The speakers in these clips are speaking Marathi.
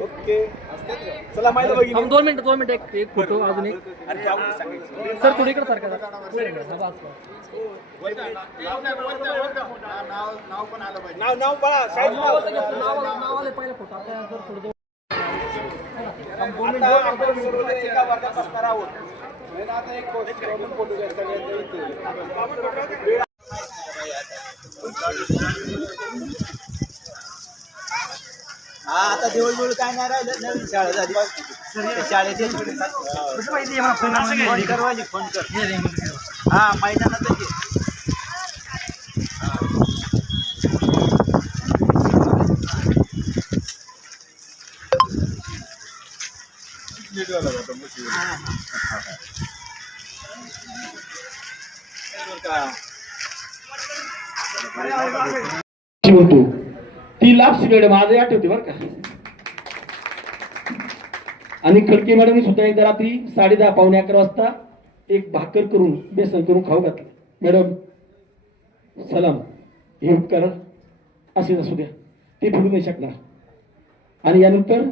ओके चला माहिती बघितली. हम 2 मिनिट एक फोटो अजून एक सर थोडी इकडे सारखा नाव पण आलं पाहिजे. नाव बघा साहेब नाव आले पहिला फोटो आता जर थोडं आता आपण सर्व एका वर्गात असणार आहोत. आता एक फोटो घ्या सगळ्यांचा. हा आता दिवसभर काय नाही राहिलं. नवीन शाळा झाली शाळेचे फोन कर हा मैदानातच म्हणतो ती लाभ मॅडम आज आठवते बरं का. आणि खडके मॅडम सुद्धा एकदा रात्री 10:30 पावणे 11 वाजता एक भाकर करून बेसन करून खाऊ घातलं. मॅडम सलाम हे उपकार असे असू द्या ते भुलू नाही शकणार. आणि यानंतर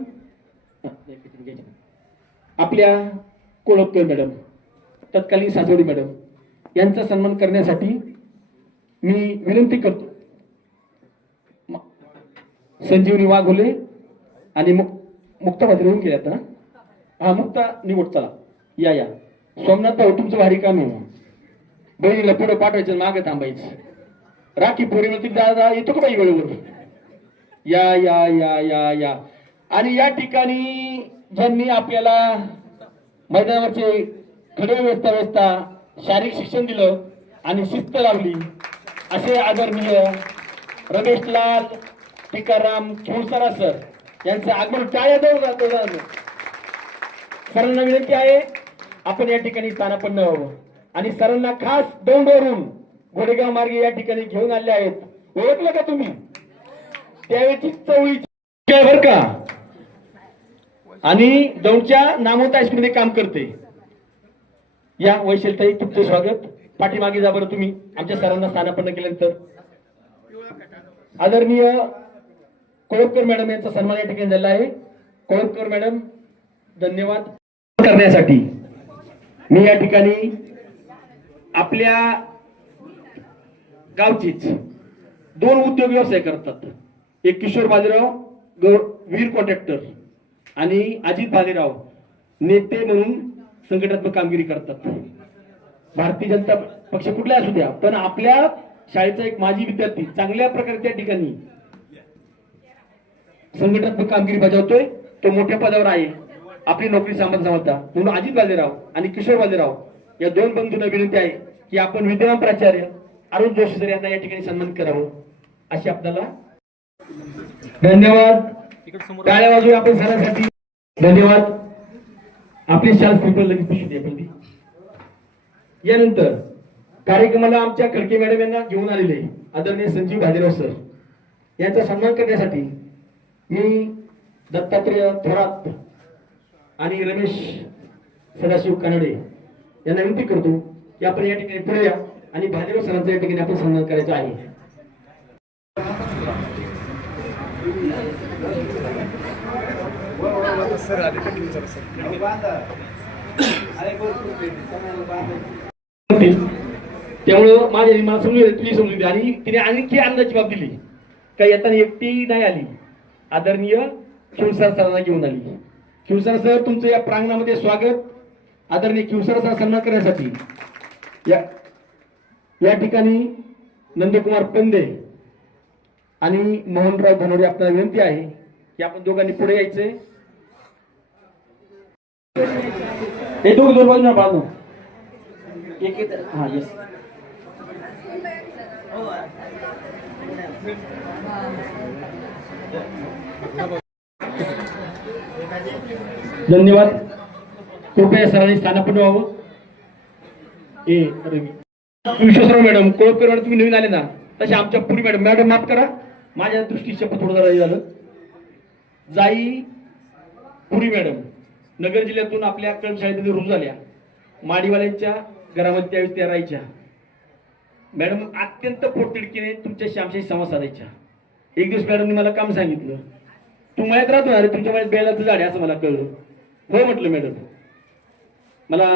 आपल्या कोळपकर मॅडम तत्कालीन सासवडी मॅडम यांचा सन्मान करण्यासाठी मी विनंती करतो संजीवनी वाघोले आणि मुक्ता भात्री होऊन गेल्यात ना. हा मुक्ता निवड चला या सोमनाथ भाऊ तुमचं भारी काम आहे. बहिणीला पुढे पाठवायचं मागे थांबायचं. राखी पौर्णिमेतील दादा येतो का बाई वेळेवर. या या या या या आणि या ठिकाणी ज्यांनी आपल्याला मैदानावरचे खडे व्यवस्था शारीरिक शिक्षण दिलं आणि शिस्त लावली असे आदरणीय रमेशलाल टिकाराम खिवसरा सर यांचं आगमन टाळ्या देऊ जातो. सरांना विनंती आहे आपण या ठिकाणी स्थानापन्न व्हावं. आणि सरांना खास दौंडवरून घोडेगाव मार्गे या ठिकाणी घेऊन आले आहेत. ओळखलं का तुम्ही त्यावेळेची चवळीची बर का. आणि दौंडच्या नामवंत हायस्कूलमध्ये काम करते. या वैशिष्ट्यताई तुमचं स्वागत. पाठीमागे जा बरं तुम्ही आमच्या सरांना स्थानापन्न केल्यानंतर. आदरणीय कोळपकर मॅडम यांचा सन्मान या ठिकाणी झाला आहे. कोळपकर मॅडम धन्यवाद करण्यासाठी मी या ठिकाणी आपल्या गावचीच 2 उद्योग व्यवसाय करतात. एक किशोर बाजीराव वीर कॉन्ट्रॅक्टर आणि अजित बाजीराव नेते म्हणून संघटनात्मक कामगिरी करतात. भारतीय जनता पक्ष कुठला असू द्या पण आपल्या शाळेचा एक माजी विद्यार्थी चांगल्या प्रकारे त्या ठिकाणी संघटनात्मक कामगिरी बजावतोय. तो मोठ्या पदावर आहे. आपली नोकरी सांभाळता म्हणून अजित बाजीराव आणि किशोर बाजीराव या 2 बंधूंना विनंती आहे की आपण विद्यमान प्राचार्य अरुण जोशी सर यांना या ठिकाणी सन्मान करावं अशी आपल्याला. धन्यवाद. टाळ्या वाजवूया आपण सरांसाठी. धन्यवाद. आपली शाळा संपलं लगेच पिशवी द्या. यानंतर कार्यक्रमाला आमच्या खडके मॅडम यांना घेऊन आलेले आदरणीय संजीव बाजीराव सर यांचा सन्मान करण्यासाठी मी दत्तात्रेय थोरात आणि रमेश सदाशिव कानडे यांना विनंती करतो की आपण या ठिकाणी पुढे या आणि बाजीराव सरांचा या ठिकाणी आपण सन्मान करायचा आहे. त्यामुळं माझ्या मला समजून दे. आणि तिने आणखी आनंदाची बाब दिली का येताना एकटी नाही आली. आदरणीय खिवसर सरांना घेऊन आली. खिवसर सर तुमचं या प्रांगणामध्ये स्वागत. आदरणीय खिवसर सर सन्मान करण्यासाठी या ठिकाणी नंदकुमार पंदे आणि मोहनराव धनोडे आपल्याला विनंती आहे की आपण दोघांनी पुढे यायचंय. हे दोन बाजूला बाजू एक हा येस. धन्यवाद. कृपया सरांनी स्थानापन्न व्हावं. विश्वासराव मॅडम कोळपकर मॅडम तुम्ही नवीन आले ना तसे आमच्या पुरी मॅडम मॅडम माफ करा माझ्या दृष्टी शपथ थोडं जरा झालं. जाई पुरी मॅडम नगर जिल्ह्यातून आपल्या कर्मशाळेमध्ये रुजू झाल्या. माडीवाल्यांच्या घरामध्ये त्यावेळेस त्या राहायच्या. मॅडम अत्यंत पोटतिडकीने तुमच्याशी आमच्याशी संवाद साधायच्या. एक दिवस मॅडमने मला काम सांगितलं, तू मळ्यात राहतो अरे तुमच्या मळ्यात बेलाचं झाड आहे असं मला कळलं. हो म्हटलं मॅडम, मला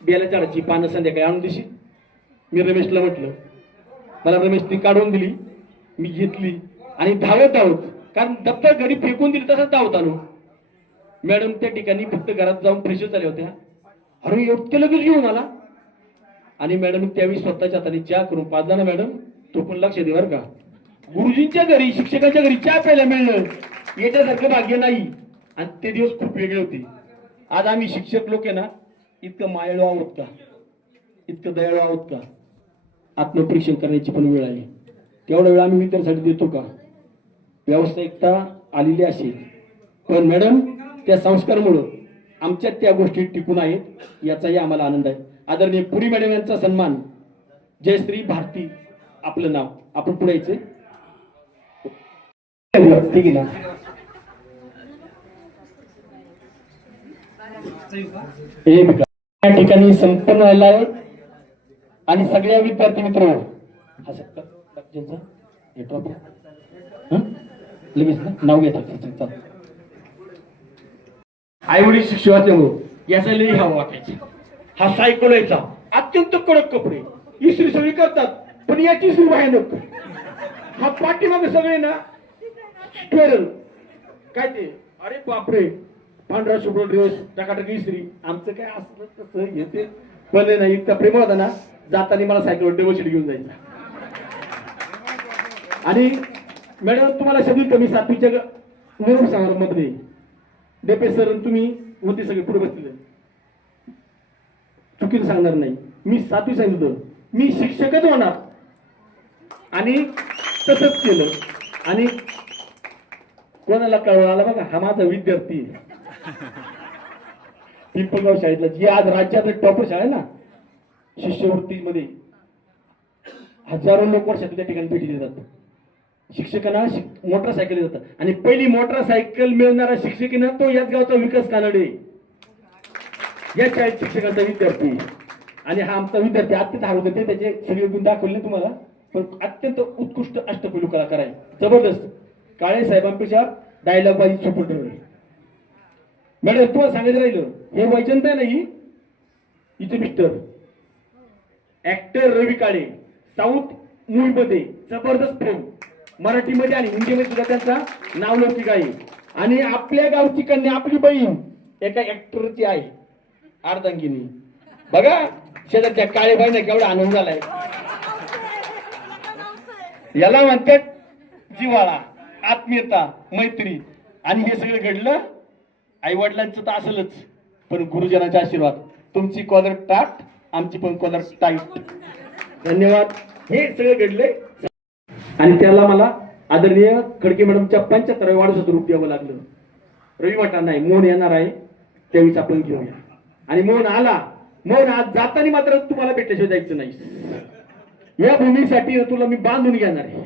बेलाच्या झाडाची पानं संध्याकाळी आणून देशील. मी रमेशला म्हटलं, मला रमेशने काढून दिली, मी घेतली आणि धावत कारण दप्तर घरी फेकून दिली तसंच धावत आलो. मॅडम त्या ठिकाणी फक्त घरात जाऊन फ्रेश झाल्या होत्या. अरे इतके लगेच घेऊन आला. आणि मॅडम त्यावेळी स्वतःच्या हाताने चहा करून पाजला ना मॅडम, तो पण लक्ष दे बरं का. गुरुजींच्या घरी शिक्षकांच्या घरी चहा प्यायला मिळणं याच्यासारखं भाग्य नाही. आणि ते दिवस खूप वेगळे होते. आज आम्ही शिक्षक लोक आहे ना, इतकं मायाळू आहोत का, इतकं दयाळू आहोत का. आत्मपरीक्षण करण्याची पण वेळ आली, तेवढा वेळ आम्ही विद्यार्थ्यांसाठी देतो का. व्यावसायिकता आलेली असेल पण मॅडम त्या संस्कारामुळं आमच्यात त्या गोष्टी टिकून आहेत याचाही आम्हाला आनंद आहे. आदरणीय पुरी मॅडम यांचा सन्मान. जयश्री भारती आपलं नाव. आपण पुढे यायचे ठीक आहे ना. या ठिकाणी संपन्न झाला आहे आणि सगळ्या विद्यार्थी मित्र लगेच नाव घेतात. आई वडील शिक्षक असल्यामुळे याचा लई हवा वाटायचा. हा सायकल यायचा, अत्यंत कडक कपडे, इस्त्री सगळी करतात पण याची इस्त्री भयानक. हा पाठीमागे सगळे ना स्क्वेरल काय ते, अरे बापरे, पांढरा शुभ्र ड्रेस टकाटक इस्त्री. आमचं काय असलं तसं येते पण नाही. इतका प्रेम होता ना, जाताना मला सायकलवर टेबल शीट घेऊन जायचा. आणि मॅडम तुम्हाला शब्द कमी 7वीच्या निरोप समारंभामध्ये डेपे सर तुम्ही होते सगळे पुढे बसलेले, चुकीचं सांगणार नाही. मी 7वी सांगितलं मी शिक्षकच होणार आणि तसंच केलं. आणि कोणाला कळवलं आला बघा, हा माझा विद्यार्थी पिंपळगाव शाळेतला, जी आज राज्यात टॉपर शाळा आहे ना, शिष्यवृत्तीमध्ये हजारो लोक वर्षात त्या ठिकाणी भेटी देतात. शिक्षकांना मोटरसायकल देतात आणि पहिली मोटरसायकल मिळणारा शिक्षकीनं तो याच गावचा विकास कानडे, या शाळेत शिक्षकांचा विद्यार्थी. आणि हा आमचा विद्यार्थी अत्यंत हवत होते, त्याचे सगळे गुण दाखवले तुम्हाला. पण अत्यंत उत्कृष्ट अष्टपैलू कलाकार आहे, जबरदस्त. काळे साहेबांपेक्षा डायलॉग बाजी सुपर ठरवले. मॅडम तुम्हाला सांगायचं राहिलं, हे वैजंत आहे नाही इथे मिस्टर ऍक्टर रवी काळे, साऊथ मूव्हीमध्ये जबरदस्त प्रेम, मराठीमध्ये आणि हिंदीमध्ये सुद्धा त्यांचा नावलौकिक आहे. आणि आपल्या गावची कन्या आपली बहीण एका ऍक्टरची आहे अर्धांगिनी. बघा शेजारच्या काळे बाईने केवढा आनंद झालाय. याला म्हणतात जिव्हाळा, आत्मीयता, मैत्री. आणि हे सगळं घडलं आई वडिलांचं तर असेलच, पण गुरुजनाचा आशीर्वाद. तुमची कॉलर टाट, आमची पण कॉलर टाईट. धन्यवाद. हे सगळं घडले आणि त्याला मला आदरणीय खडके मॅडमच्या 75व्या वाढदिवसाचं रूप द्यावं लागलं. रविवार नाही, मोहन येणार आहे, त्यावेळीच आपण घेऊया. आणि मोहन आला. मोहन आज जाताना मात्र तुम्हाला भेटल्याशिवाय जायचं नाही. या भूमीसाठी तुला मी बांधून घेणार आहे.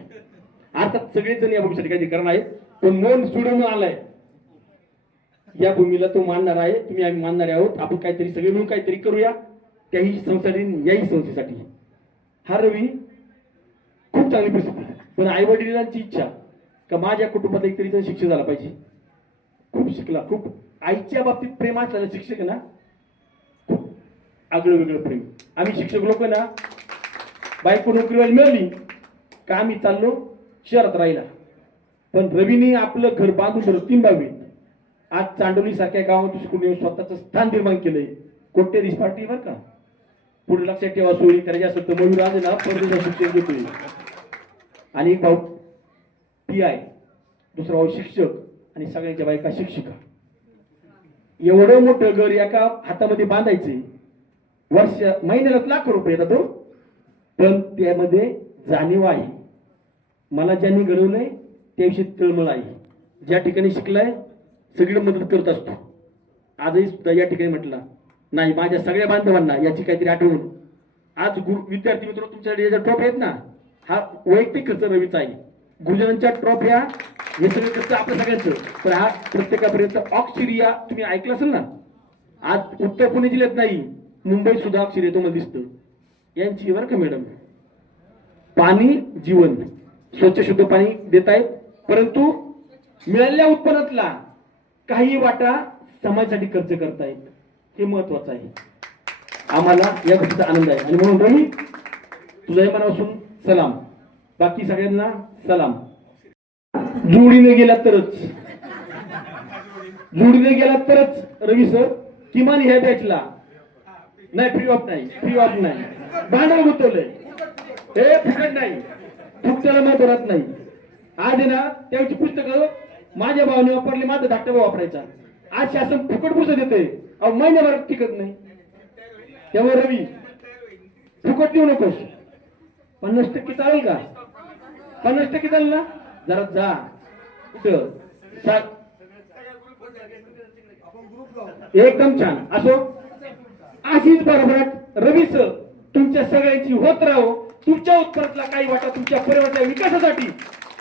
अर्थात सगळेच जण या भूमीसाठी काही करणार आहेत, पण मोहन सोडून आलाय. या भूमीला तो मानणार आहे, तुम्ही आम्ही मानणारे आहोत. आपण काहीतरी सगळे मिळून काहीतरी करूया त्याही संस्थेसाठी, याही संस्थेसाठी. हा रवी खूप चांगली परिस्थिती, पण आई वडिलांची इच्छा का माझ्या कुटुंबात एक तरी शिक्षक झाला पाहिजे. खूप शिकला, खूप आईच्या बाबतीत प्रेम असलेला शिक्षक ना, खूप आगळं वेगळं प्रेम. आम्ही शिक्षक लोक ना, बायको नोकरीवाली मिळाली का आम्ही चाललो शहरात राहिला. पण रवीने आपलं घर बांधून धरलं 3 बावी. आज चांडोली सारख्या गावात शिकून स्वतःचं स्थान निर्माण केलंय. कोट्यधीश पार्टी बरं का. पुढे लक्षात ठेवा, सोयी करायची असेल तर मयूर आज ना परदेशात शिक्षण देतोय. आणि एक भाऊ PI, दुसरा भाऊ शिक्षक आणि सगळ्यांच्या बायका शिक्षिका. एवढं मोठं घर एका हातामध्ये बांधायचे. वर्ष महिन्याला लाखो रुपये येतात तो, पण त्यामध्ये जाणीव आहे. मला ज्यांनी घडवलंय त्याविषयी तळमळ आहे. ज्या ठिकाणी शिकलाय सगळी मदत करत असतो. आजही सुद्धा या ठिकाणी म्हटलं नाही, माझ्या सगळ्या बांधवांना याची काहीतरी आठवण. आज विद्यार्थी मित्र तुमच्याकडे ज्या ट्रॉफी आहेत ना, हा वैयक्तिक खर्च रवीचा आहे. गुरुजनांच्या ट्रॉफ्या हे सगळं खर्च आपल्या सगळ्यांचं, पण हा प्रत्येकापर्यंत ऑक्सिरिया तुम्ही ऐकलं असेल ना. आज उत्तर पुणे जिल्ह्यात नाही, मुंबईत सुद्धा ऑक्सिरिया तुम्हाला दिसतं. यांची बरं का मॅडम, पाणी जीवन, स्वच्छ शुद्ध पाणी देत आहेत, परंतु मिळालेल्या उत्पन्नातला काही वाटा समाजासाठी खर्च करतायत, हे महत्वाचं आहे. आम्हाला या गोष्टीचा आनंद आहे. आणि म्हणून रवी, तुझ्या मनापासून सलाम, बाकी सगळ्यांना सलाम. जोडीने गेला तरच रवी सर किमान ह्या बॅचला नाही, फ्री ऑफ नाही, भांडवल गुंतवलंय, हे फुकट नाही, फुकटाला मत भरत नाही. आज आहे ना त्याची पुस्तकं माझ्या भावाने वापरली, माझा धाकटा भाऊ वापरायचा. आज शासन फुकट पुस्तक देते, अहो महिन्याभरात टिकत नाही. त्यामुळे रवी फुकट देऊ नकोस. 50% चालेल का? 50% चालेल ना? जरा जा इथं एकदम छान. असो, अशीच भरभराट रवी सर तुमच्या सगळ्यांची होत राहो. तुमच्या उत्पन्नातला काही वाटा तुमच्या परिवाराच्या विकासासाठी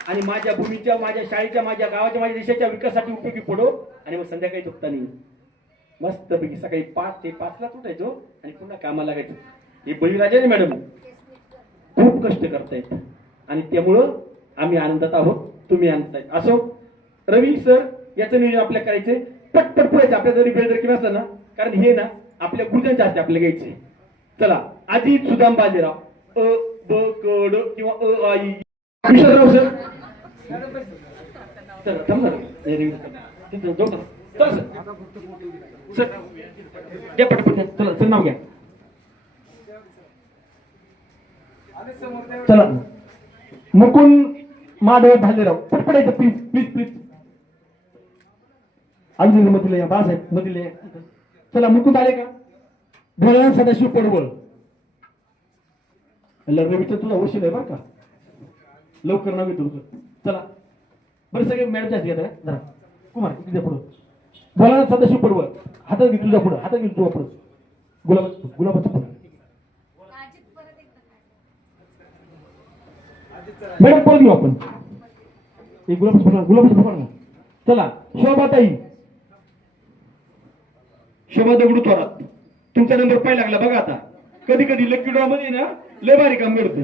आणि माझ्या भूमीच्या, माझ्या शाळेच्या, माझ्या गावाच्या, माझ्या देशाच्या विकासासाठी उपयोगी पडो. आणि मग संध्याकाळी झोपता नाही, मस्तपैकी सकाळी 5 ते 5 ला उठायचो आणि पुन्हा कामाला लागायचो. हे बळीराजाने मॅडम खूप कष्ट करतायत आणि त्यामुळं आम्ही आनंदात आहोत, तुम्ही आनंदात आहे. असो रवी सर, याचं नियोजन आपल्या करायचंय, पटपट पुढायचं. आपल्या जरी बेल जर नसला ना, कारण हे ना आपल्या गुरुजांच्या हाती आपल्याला घ्यायचे. चला, आधी सुदाम बाजीराव, अ ब क ड किंवा अ आई विश्वासराव सर. चला थांब चला सर, द्या पटपट, चला सर नाव घ्या. चला, मुकुंद माधव भालेराव, पटपटायचं प्लीज प्लीज प्लीज. अजून मधील या बाळासाहेब मधील या. चला मुकुंद आले का? भोलानाथ सदाशिव पडवळ. रवीचा तुझा वशील आहे बरं का, लवकर नाव घेतो तुझं. चला बरं, सगळे मॅडम जास्त घेत आहे जरा. कुमार इकडे पुढं, भोलानाथ सदाशिव पडवळ, हातात घे तुझ्या पुढं, हातात घे तुझ्या पुढं. गुलाबाचं पुढं मॅडम परत घेऊ आपण. एक गुलाबाचं फुल. चला शोभाताई, शोभा दगडू थोरात, तुमचा नंबर पाहिला लागला बघा. आता कधी कधी लकी ड्रॉ मध्ये ना लय भारी काम करतो.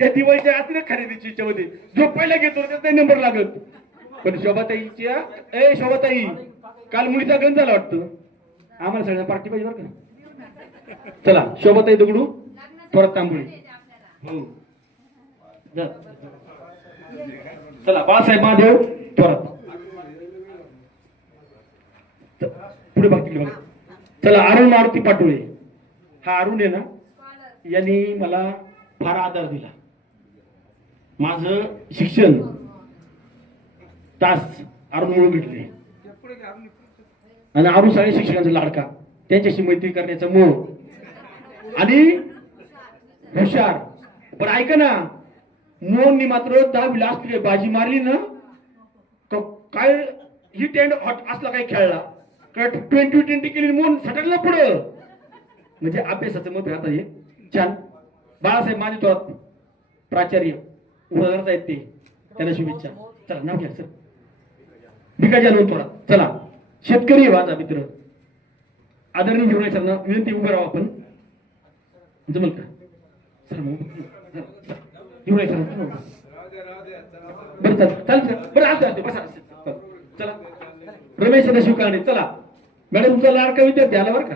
त्या दिवाळीच्या आत ना खरेदीच्या याच्यामध्ये जो पहिला घेतो त्याचा नंबर लागत. पण शोभाताईच्या, शोभाताई काल मुलीचा गंज झाला वाटतं, आम्हाला सगळ्यांना पार्टी पाहिजे बरं का. चला शोभाताई दगडू थोरात तांबुळे. हो चला, बाळासाहेब महादेव थोरात, पुढे बघतील बघा. चला, अरुण मारुती पाटोळे. हा अरुण आहे ना, यांनी मला फार आधार दिला. माझं शिक्षण तास अरुण म्हणून भेटले आणि अरुण सगळ्या शिक्षकांचा लाडका, त्यांच्याशी मैत्री करण्याचा मोह आणि हुशार. पण ऐका ना, मोहननी मात्र 10 लास्ट बाजी मारली ना, काय हिट अँड हॉट असला काय खेळला, 20-20 केली, मोहन सटकला पुढं. म्हणजे अभ्यासाचं मत आता हे छान. बाळासाहेब माझे थोरात प्राचार्य उदाहरणार्थ आहेत ते, त्यांना शुभेच्छा. चला नाव घ्या सर. भिकाजी अनंत थोरात. चला, शेतकरी माझा मित्र आदरणीय हिवराय सरांना विनंती, उभं राहा आपण. जमल का सर? हिवराय सर बरं चालेल बरं, असं बसा. चला रमेश सदाशिव काळे. चला मॅडम, तुमचा लाडका विद्यार्थी आला बरं का.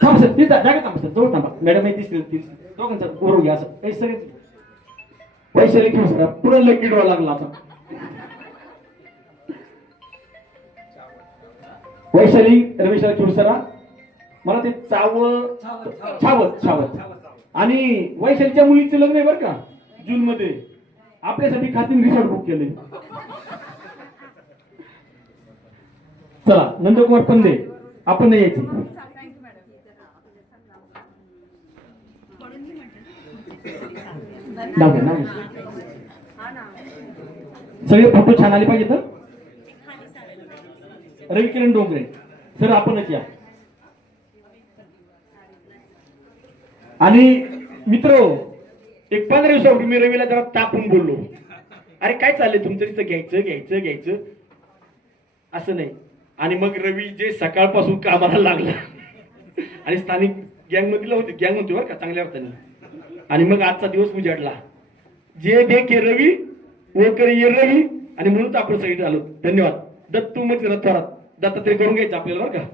थांब सर, तिथं जागा थांबा सर, जवळ थांबा. मॅडम हे दिसतील दोघांचा बरोबर घ्या. असं हे सगळे पैसे लिखून सर, पुन्हा लकी ड्रॉ लागला आता. वैशाली रमेशला चिवसरा, मला ते छावत आणि वैशालीच्या मुलीचं लग्न आहे बरं का, जून मध्ये. आपल्यासाठी खातीन रिसॉर्ट बुक केले. चला नंदकुमार पंदे, आपण नाही यायचे. सगळे फोटो छान आले पाहिजे तर. रविकिरण डोंगरे सर, आपणच या. आणि मित्र, एक 15 दिवसापूर्वी मी रवीला जरा तापून बोललो, अरे काय चाललंय तुमचं तिथं, घ्यायचं असं नाही. आणि मग रवी जे सकाळपासून कामाला लागला आणि स्थानिक गँग मधील होते, गँग होते बरं का चांगल्या अर्थाने. आणि मग आजचा दिवस उजाडला. जे देखे रवी वो करे ये रवी. आणि म्हणून आपण सगळे आलो. धन्यवाद. दत्तू मग थोरात दत्तात्रय करून घ्यायचं आपल्याला बरं का.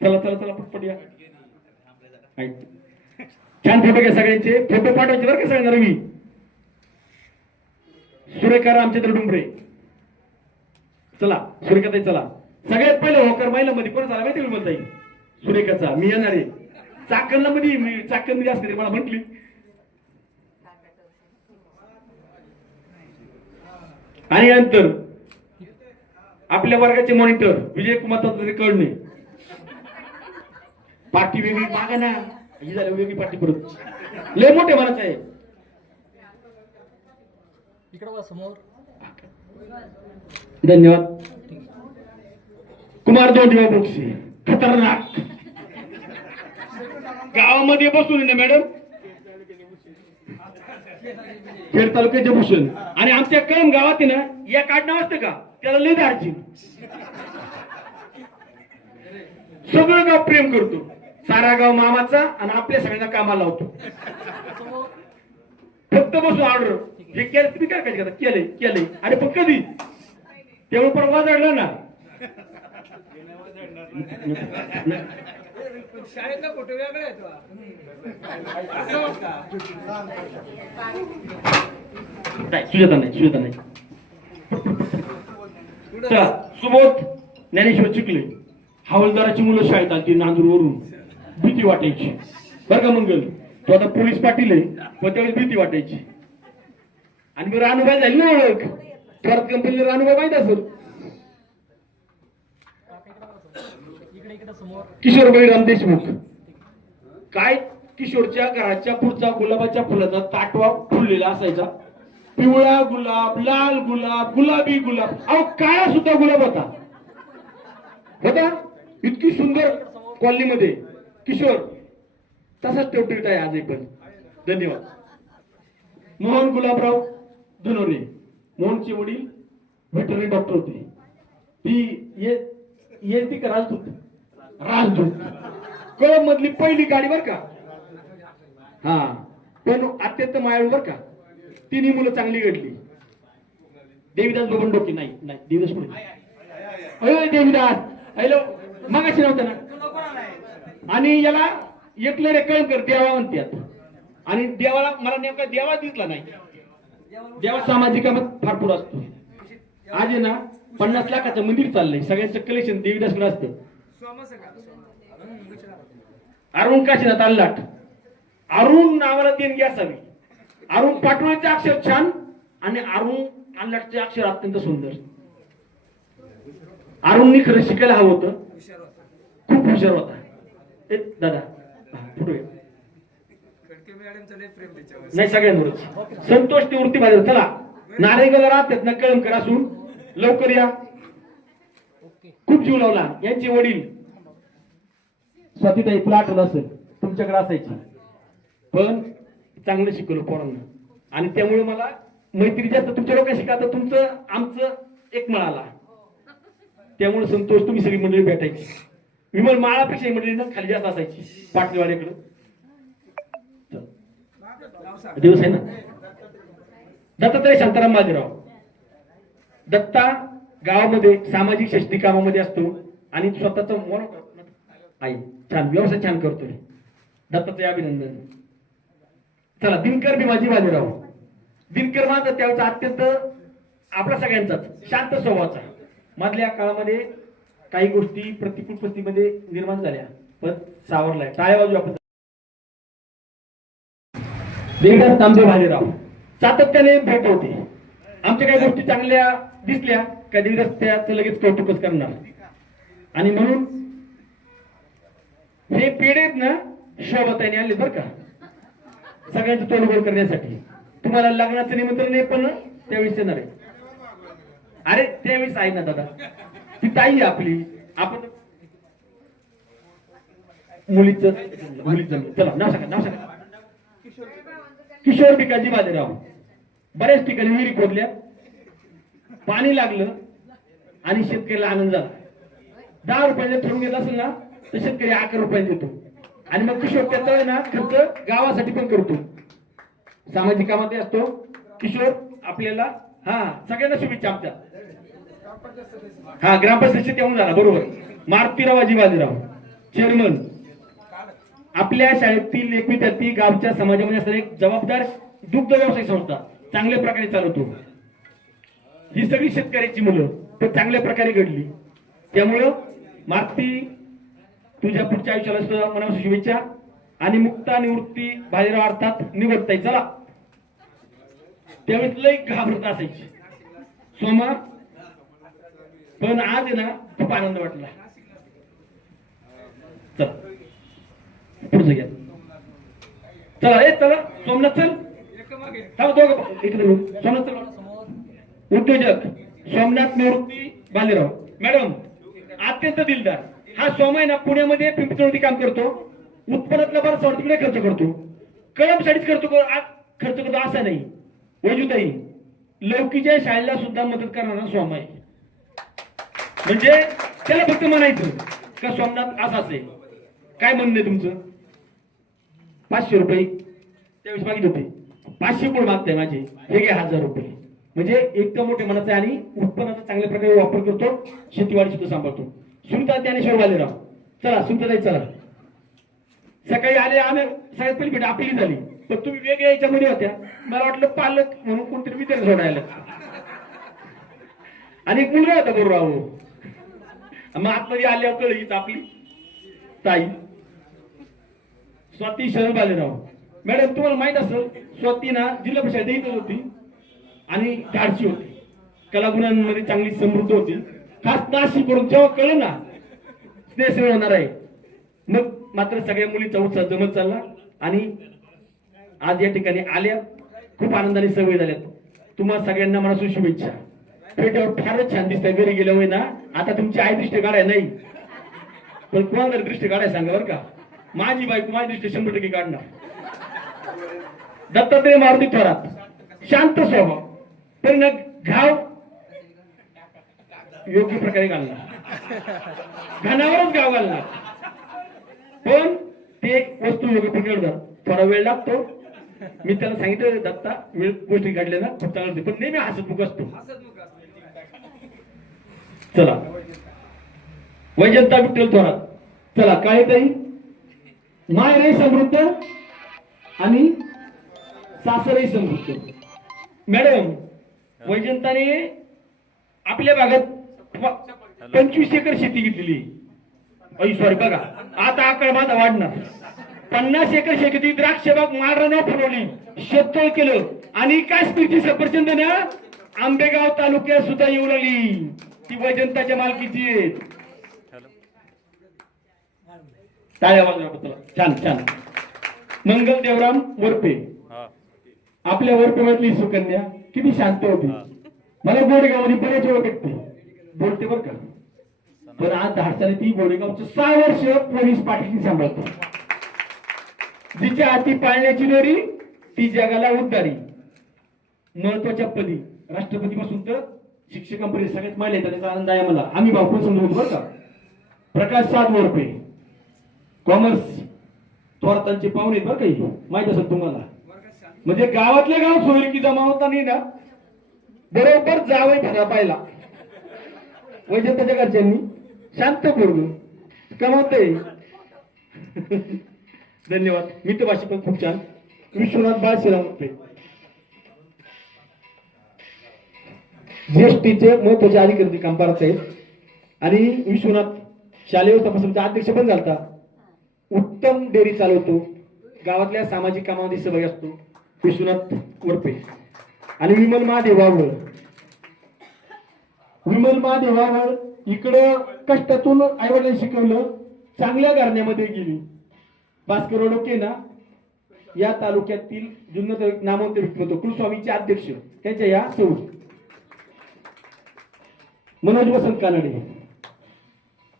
चला चला चला पटपट या. छान फोटो घ्या सगळ्यांचे. फोटो पाठवायचे बरं का सगळ्यांना. रवी सुरेखा रामचंद्र डुंबरे. चला सुरेखाताई चला. सगळ्यात पहिलं होकर महिला मध्ये कोण झाला माहिती म्हणता येईल? सुरेखाचा. मी येणार आहे चाकणला मध्ये. मी चाकण मध्ये असते मला म्हटली. आणि नंतर आपल्या वर्गाचे मॉनिटर विजय कुमार कळणे. पार्टी वेगळी मागा ना ही झाली वेगळी पार्टी परत. लय मोठे मनाच आहे. इकडं समोर. धन्यवाद. कुमार दोंडीवा बोक्सी खतरनाक. गावामध्ये बसून ना मॅडम. खेड तालुक्याचे भूषण. आणि आमच्या कळम गावात आहे ना या काढणं असतं का त्याला लय धाडची. सगळं गाव प्रेम करतो. सारा गाव मामाचा आणि आपल्या सगळ्यांना कामाला लावतो. फक्त बसून ऑर्डर हे केलं तुम्ही काय काय केलंय केलंय. अरे पण कधी तेवढं पण वाजडलं ना. शाळेतला फोटो वेगळा आहे सुजाता नाही सुजाता नाही. सुबोध ज्ञानेश्वर चिखले. हवालदाराची मुलं शाळेत आली नांदूरवरून. भीती वाटायची बरं का मंगल. तो आता पोलीस पाटील आहे पण त्यावेळेस भीती वाटायची. आणि मी रानूबाई झाली ना ओळख. थोरात कंपनीला रानूबाई माहित असेल. किशोर बळीराम देशमुख. काय किशोरच्या घराच्या पुढचा गुलाबाच्या फुलाचा ताटवा फुललेला असायचा. पिवळा गुलाब, लाल गुलाब, गुलाबी गुलाब. अहो काळा सुद्धा गुलाब होता. होता इतकी सुंदर कॉलनीमध्ये. किशोर तसाच ठेवठेवट आहे आजही पण. धन्यवाद. मोहन गुलाबराव धनोरे. मोहनचे वडील व्हेटरनरी डॉक्टर होते. ती राजदूत. राजदूत कळम मधली पहिली गाडी बर का. हा पण अत्यंत मायाळू बर का. तिन्ही मुलं चांगली घडली. देवीदास बबन डोके. नाही नाही देवीदास पुढे. अरे देवीदास हॅलो मगाशी नव्हतं ना. आणि याला एकले रे कळमकर देवा म्हणतात. आणि देवाला मला नेमका देवा दिसला नाही. देवा सामाजिक कामात फार पुढे असतो. आज आहे ना 50 लाखाचं मंदिर चाललंय. सगळ्यांचं कलेक्शन देवीदासकडे असतं. अरुण काशीनाथ अल्लाट. अरुण नावाला देणगी असावी. अरुण पाटोळेचे अक्षर छान आणि अरुण अल्लाटचे अक्षर अत्यंत सुंदर. अरुणनी खरं शिकायला हवं होतं. खूप हुशार होता. दादा पुढे नाही सगळ्यांवरच. संतोष निवृत्ती बाजार. चला नारायणगावला राहतात ना कळमकर असून लवकर या. खूप जीव लावला. यांचे वडील स्वातीताई तुला आठवत असेल तुमच्याकडे असायची. पण चांगलं शिकवलं पोरांना. आणि त्यामुळे मला मैत्री जास्त तुमच्या लोकांशी का तर तुमचं आमचं एक मिळाला. त्यामुळे संतोष तुम्ही सगळी मंडळी भेटायची. विमल माळापेक्षा मंडळी ना खाली जास्त असायची पाटलीवाड्याकडे. दिवस आहे ना. दत्तात्रय शांताराम बाजीराव. दत्ता गावामध्ये सामाजिक शैक्षणिक कामामध्ये असतो आणि स्वतःच मोन आहे. छान व्यवसाय छान करतोय. दत्ताचे अभिनंदन. चला दिनकर भीमाजी बाजीराव. दिनकर माझा त्यावेळेचा अत्यंत आपल्या सगळ्यांचाच शांत स्वभावाचा. मधल्या काळामध्ये काही गोष्टी प्रतिकूल परिस्थितीमध्ये निर्माण झाल्या पण सावरलाय. टाळ्या बाजू आपण. देवदास नामदेव भालेराव. सातत्याने भेट होते. आमच्या काही गोष्टी चांगल्या दिसल्या का देवदास त्याचं लगेच कौतुकच करणार. आणि म्हणून हे पेढेत ना शोभताईने आले बर का सगळ्यांचं तोंड गोड करण्यासाठी. तुम्हाला लग्नाचं निमंत्रण आहे पण त्यावेळेस येणार आहे. अरे त्यावेळेस आहे ना दादा. ती ताई आहे आपली. आपण मुलीचं चला नाव सांगा नाव सांगा. किशोर भिकाजी बाजीराव. बऱ्याच ठिकाणी विहिरी खोदल्या. पाणी लागलं आणि शेतकऱ्याला आनंद झाला. 10 रुपयाने ठरवून घेत असेल ना तर शेतकरी 11 रुपये देतो. आणि मग किशोर त्याचा आहे ना खर्च गावासाठी पण करतो, सामाजिक कामात असतो किशोर आपल्याला. हा सगळ्यांना शुभेच्छा आमच्या. हा ग्रामपंचायत येऊन झाला बरोबर. मारुतीराव अजी बाजीराव चेअरमन. आपल्या शाळेतील एक विद्यार्थी गावच्या समाजामध्ये असणारी एक जबाबदार दुग्ध व्यवसाय संस्था चांगल्या प्रकारे चालवतो. ही सगळी शेतकऱ्याची मुलं तर चांगल्या प्रकारे घडली. त्यामुळं मारुती तुझ्या पुढच्या आयुष्याला सुद्धा मनापासून शुभेच्छा. आणि मुक्ता निवृत्ती बाजीराव अर्थात निवडताय चला. त्यावेळेस लई घाबरत असायची सोमा, पण आज आहे ना खूप आनंद वाटला. चल पुढचं घ्या. चला चला सोमनाथ चल. इकडे सोमनाथ चल. उद्योजक सोमनाथ निवृत्ती बाजीराव मॅडम अत्यंत दिलदार. हा सोमा आहे ना पुण्यामध्ये पिंपरी काम करतो. उत्पन्नातला बराच तिकडे खर्च करतो. कळमसाठीच खर्च करतो असं नाही. वैजुताई लौकीच्या शाळेला सुद्धा मदत करणारा सोमा आहे. म्हणजे त्याला फक्त म्हणायचं का सोमनाथ असं असेल. काय म्हणणं तुमचं? 500 रुपये त्यावेळेस मागित होते. 500 कोण मागताय माझे, हे घ्या 1000 रुपये. म्हणजे एकदम मोठे मनाचं आहे आणि उत्पन्नाचा चांगल्या प्रकारे वापर करतो. शेतीवाडी सुद्धा सांभाळतो. सुनीता ज्ञानेश्वर बाजीराव चला. सुनीताताई चला. सकाळी आले आम्ही सगळ्यात पहिली भेट आपली झाली, पण तुम्ही वेगळ्या याच्यामध्ये होत्या. मला वाटलं पालक म्हणून कोणतरी विद्यार्थी सोडायला. आणि एक मुलगा होता बरोबर राहू. मग आतमध्ये आल्यावर कळलीच आपली ताई स्वाती शरद बाजीराव मॅडम. तुम्हाला माहित असेल स्वाती ना जिल्हा परिषद इथं होती आणि धाडशी होती. कलागुणांमध्ये चांगली समृद्ध होती. खास नाशिक करून जेव्हा कळलं ना स्नेहसेवा होणार आहे, मग मात्र सगळ्या मुलीचा उत्साह जमत चालला. आणि आज या ठिकाणी आल्या खूप आनंदाने सवय झाल्यात. तुम्हाला सगळ्यांना मनापासून शुभेच्छा. फेट्यावर फारच छान दिसतंय. घरी गेल्या होय ना आता तुमची आई दृष्टी काढाय नाही, पण कोणाला दृष्टी काढाय सांगा बरं का. माझी बायको माझी दृष्टी 100% काढणार. दत्तात्रय मारुती थोरात शांत स्वभाव, पण घाव योग्य प्रकारे घालणार. घाणावरच गाव घालणार, पण ते एक वस्तू योग्य प्रकारे थोडा वेळ लागतो. मी त्याला सांगितलं दत्ता वेळ गोष्टी घडल्या ना खूप चांगलं होते, पण नेहमी हसतमुख असतो. चला वैजंता विठ्ठल थोरात चला. काळेताई माय रे समृद्ध आणि सासरही समृद्ध. मॅडम वैजंताने आपल्या भागात 25 एकर शेती घेतलेली. सॉरी बघा आता आकडा माझा वाढणार. 50 एकर शेती द्राक्ष बाग माळरानं फुलवली, शेततळ केलं आणि काश्मीरची सफरचंद ना आंबेगाव तालुक्यात सुद्धा येऊ लागली. ती वैजंताच्या मालकीची आहे. टाळ्या वाजवा. छान छान. मंगल देवराम वरपे आपल्या वरपेमधली सुकन्या किती शांत होती. मला गोडेगावमध्ये बरेच वेळ भेटते बोलते बरं का, पण आज धाडसाने ती गोडेगावचं 6 वर्ष पोलीस पाटील सांभाळतो. जिच्या हाती पाळण्याची दोरी ती जगाला उद्धारी. महत्वाच्या पदी राष्ट्रपती पासून तर शिक्षकांपर्यंत सगळ्यात महिला येतात. त्याचा आनंद आहे मला. आम्ही भाऊ समजून बरं का. प्रकाश 7 रुपये कॉमर्स थोरातांचे पाहुणे बरं काही माहित असेल तुम्हाला. म्हणजे गावातल्या गाव सोयरीकी जमा होता नाही ना बरोबर जावई भरा पाहिला. वैजंताच्या घरच्यांनी शांत बोललो कमवते. धन्यवाद. मित्रभाषी पण खूप छान. विश्वनाथ बाळशिराम जीएसटीचे महत्वाचे अधिकारी काम पाहत आहेत आणि विश्वनाथ शालेय व्यवस्थापनाचा अध्यक्ष पण झालता. उत्तम डेअरी चालवतो. गावातल्या सामाजिक कामामध्ये सहभागी असतो विश्वनाथ वरपे. आणि विमल महादेवावर इकडं कष्टातून आईवडिलांनी शिकवलं. चांगल्या घराण्यामध्ये गेली. भास्कर ओळखे ना या तालुक्यातील जुन्नर नामवंत व्यक्तिमत्व कुलस्वामीचे अध्यक्ष त्यांच्या या सौ मनोज वसंत कानडे.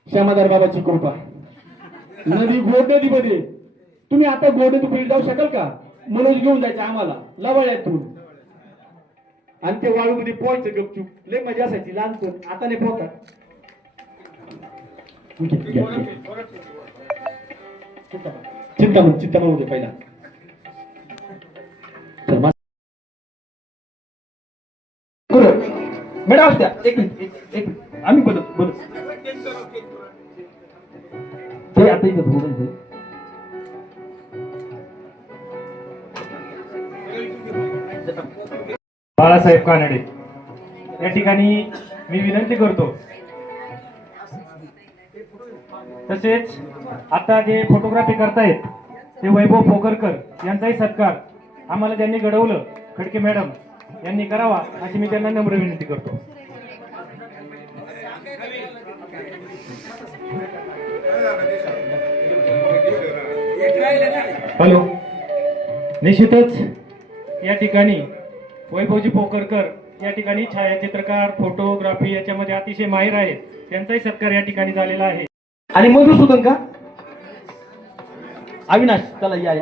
श्यामादार बाबाची कृपा. नदी गोड नदीमध्ये तुम्ही आता गोड नदी जाऊ शकाल का? मनोज घेऊन जायचं आम्हाला लवळ्यातून आणि ते वाळूमध्ये पोहायचं गपचूप. लय मजा असायची लहानपण. आता नाही पोहतात. चिंतामण होते पहिला. तर मॅडम द्या एक मिनिट आम्ही बोलत ते आता इथं बोलायचं. बाळासाहेब कानडे या ठिकाणी मी विनंती करतो. तसेच आता जे फोटोग्राफी करतायत ते वैभव पोकरकर यांचाही सत्कार आम्हाला ज्यांनी घडवलं खडके मॅडम यांनी करावा अशी मी त्यांना नम्र विनंती करतो. हॅलो. निश्चितच या ठिकाणी वैभवजी पोकरकर या ठिकाणी छायाचित्रकार फोटोग्राफी याच्यामध्ये अतिशय माहिर आहेत. त्यांचाही सत्कार या ठिकाणी झालेला आहे. आणि मधुसूदन का अविनाश चला या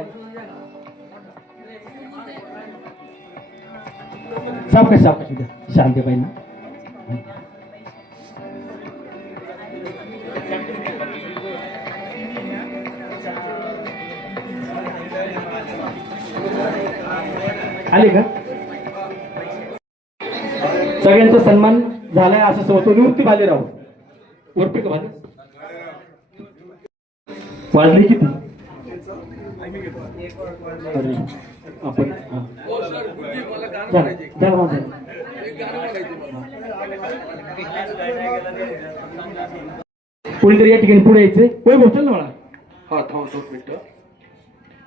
सावकाश द्या शांतीबाई ना. आले का सगळ्यांचा सन्मान झालाय असं समजतो. निवृत्ती भालेराव वरपे का भाले वाजले किती आपण कोणीतरी या ठिकाणी पुढे यायचे. वैभव चल ना मला. हा थांब 2 मिनिटं.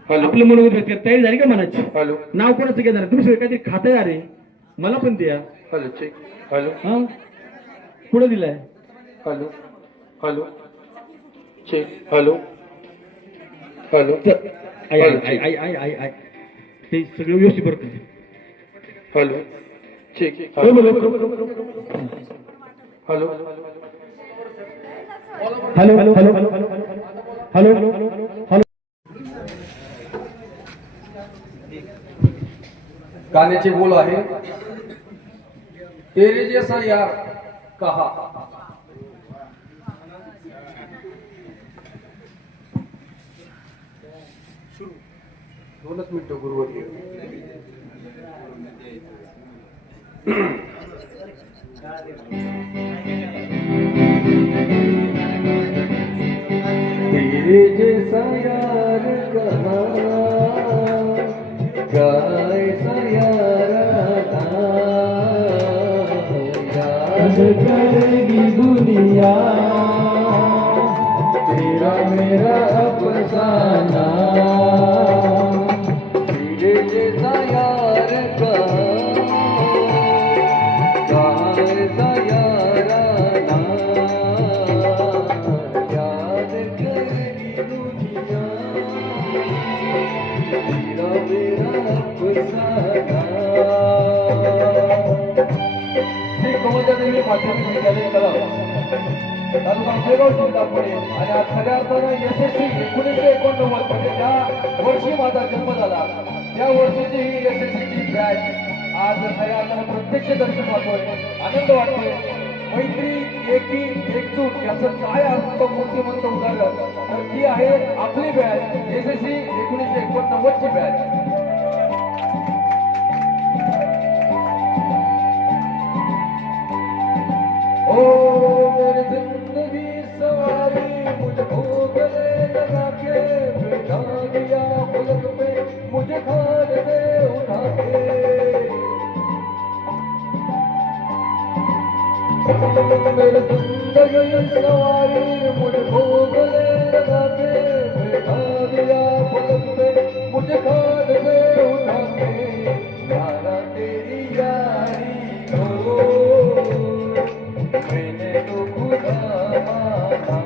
आपलं मनोगत तयारी झाली का मनाची. हॅलो नाव कोणाचं घेणार तुम्ही सगळं काहीतरी खाताय. अरे मला पण द्या. Hello check. हॅलो हा पुढे दिलाय. Hello hello check. Hello hello हे सगळं व्यवस्थित बरं. Hello check. Hello hello hello hello hello hello. गाण्याचे बोल आहे तेरे जैसा यार कहा. दोनच मिनिटं गुरुवारी. तेरे जैसा यार कहा कैसा यार था याद करेगी दुनिया तेरा मेरा अफसाना. तेरे जैसा यार कहा कैसा यार था याद करेगी दुनिया तेरा मेरा अफसाना. श्री कोमलदेवी माध्यमिक विद्यालय तलाव तालुका शेगाव जिल्हा पुणे. आणि आज खऱ्या अर्थानं यशस्वी 1989 म्हणजे ज्या वर्षी माझा जन्म झाला त्या वर्षीची ही यशस्वीची बॅच आज खऱ्या अर्थानं प्रत्यक्ष दर्शन वाटतोय. आनंद वाटतोय. मैत्री एकी एकजूट याचं काय अर्थ मूर्तिमंत उदाहरण तर ती आहे आपली बॅच यशस्वी 1989 ची बॅच. ओ मेरी जिंदगी सवारी मुझको गले लगा के बैठा दिया पलक पे मुझे खाने से उठा के. मेरी जिंदगी सवारी मुझको गले लगा के बैठा दिया पलक पे मुझे खाने से उठा के. यारा तेरी यारी हो मैंने तो खुदा माना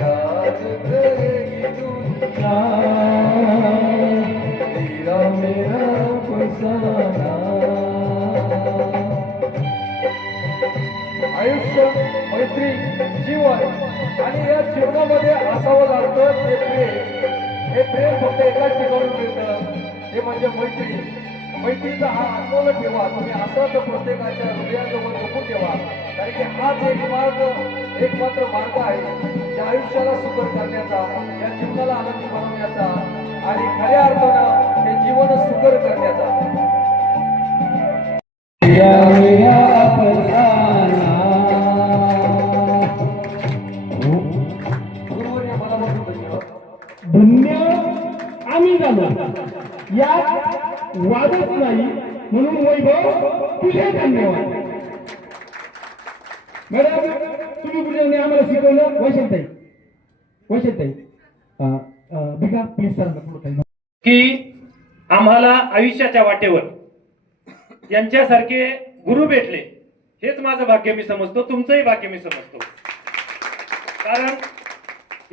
याद करेगी दुनिया तेरा मेरा फसाना. आयुष्य मैत्री जीवन आणि या जीवनामध्ये असावं लागतं ते प्रेम. हे प्रेम फक्त एकाच ठिकाणी मिळतं ते म्हणजे मैत्री. मैत्रीचा हा अनमोल ठेवा तुम्ही असाच प्रत्येकाच्या हृदयाजवळ जपून ठेवा कारण की हाच एकमात्र मार्ग आहे या आयुष्याला सुकर करण्याचा या जीवनाला आनंदी बनवण्याचा आणि खऱ्या अर्थानं हे जीवन सुकर करण्याचा गुरुवर्य मला म्हणून धन्यवाद धन्य आम्ही झालो या वादच नाही म्हणून वैभव तुझे धन्यवाद. मॅडम तुम्ही कुठे आम्हाला शिकवलं वैशंताई बिका प्लीज सर की आम्हाला आयुष्याच्या वाटेवर यांच्यासारखे गुरु भेटले हेच माझं भाग्य मी समजतो, तुमचंही भाग्य मी समजतो. कारण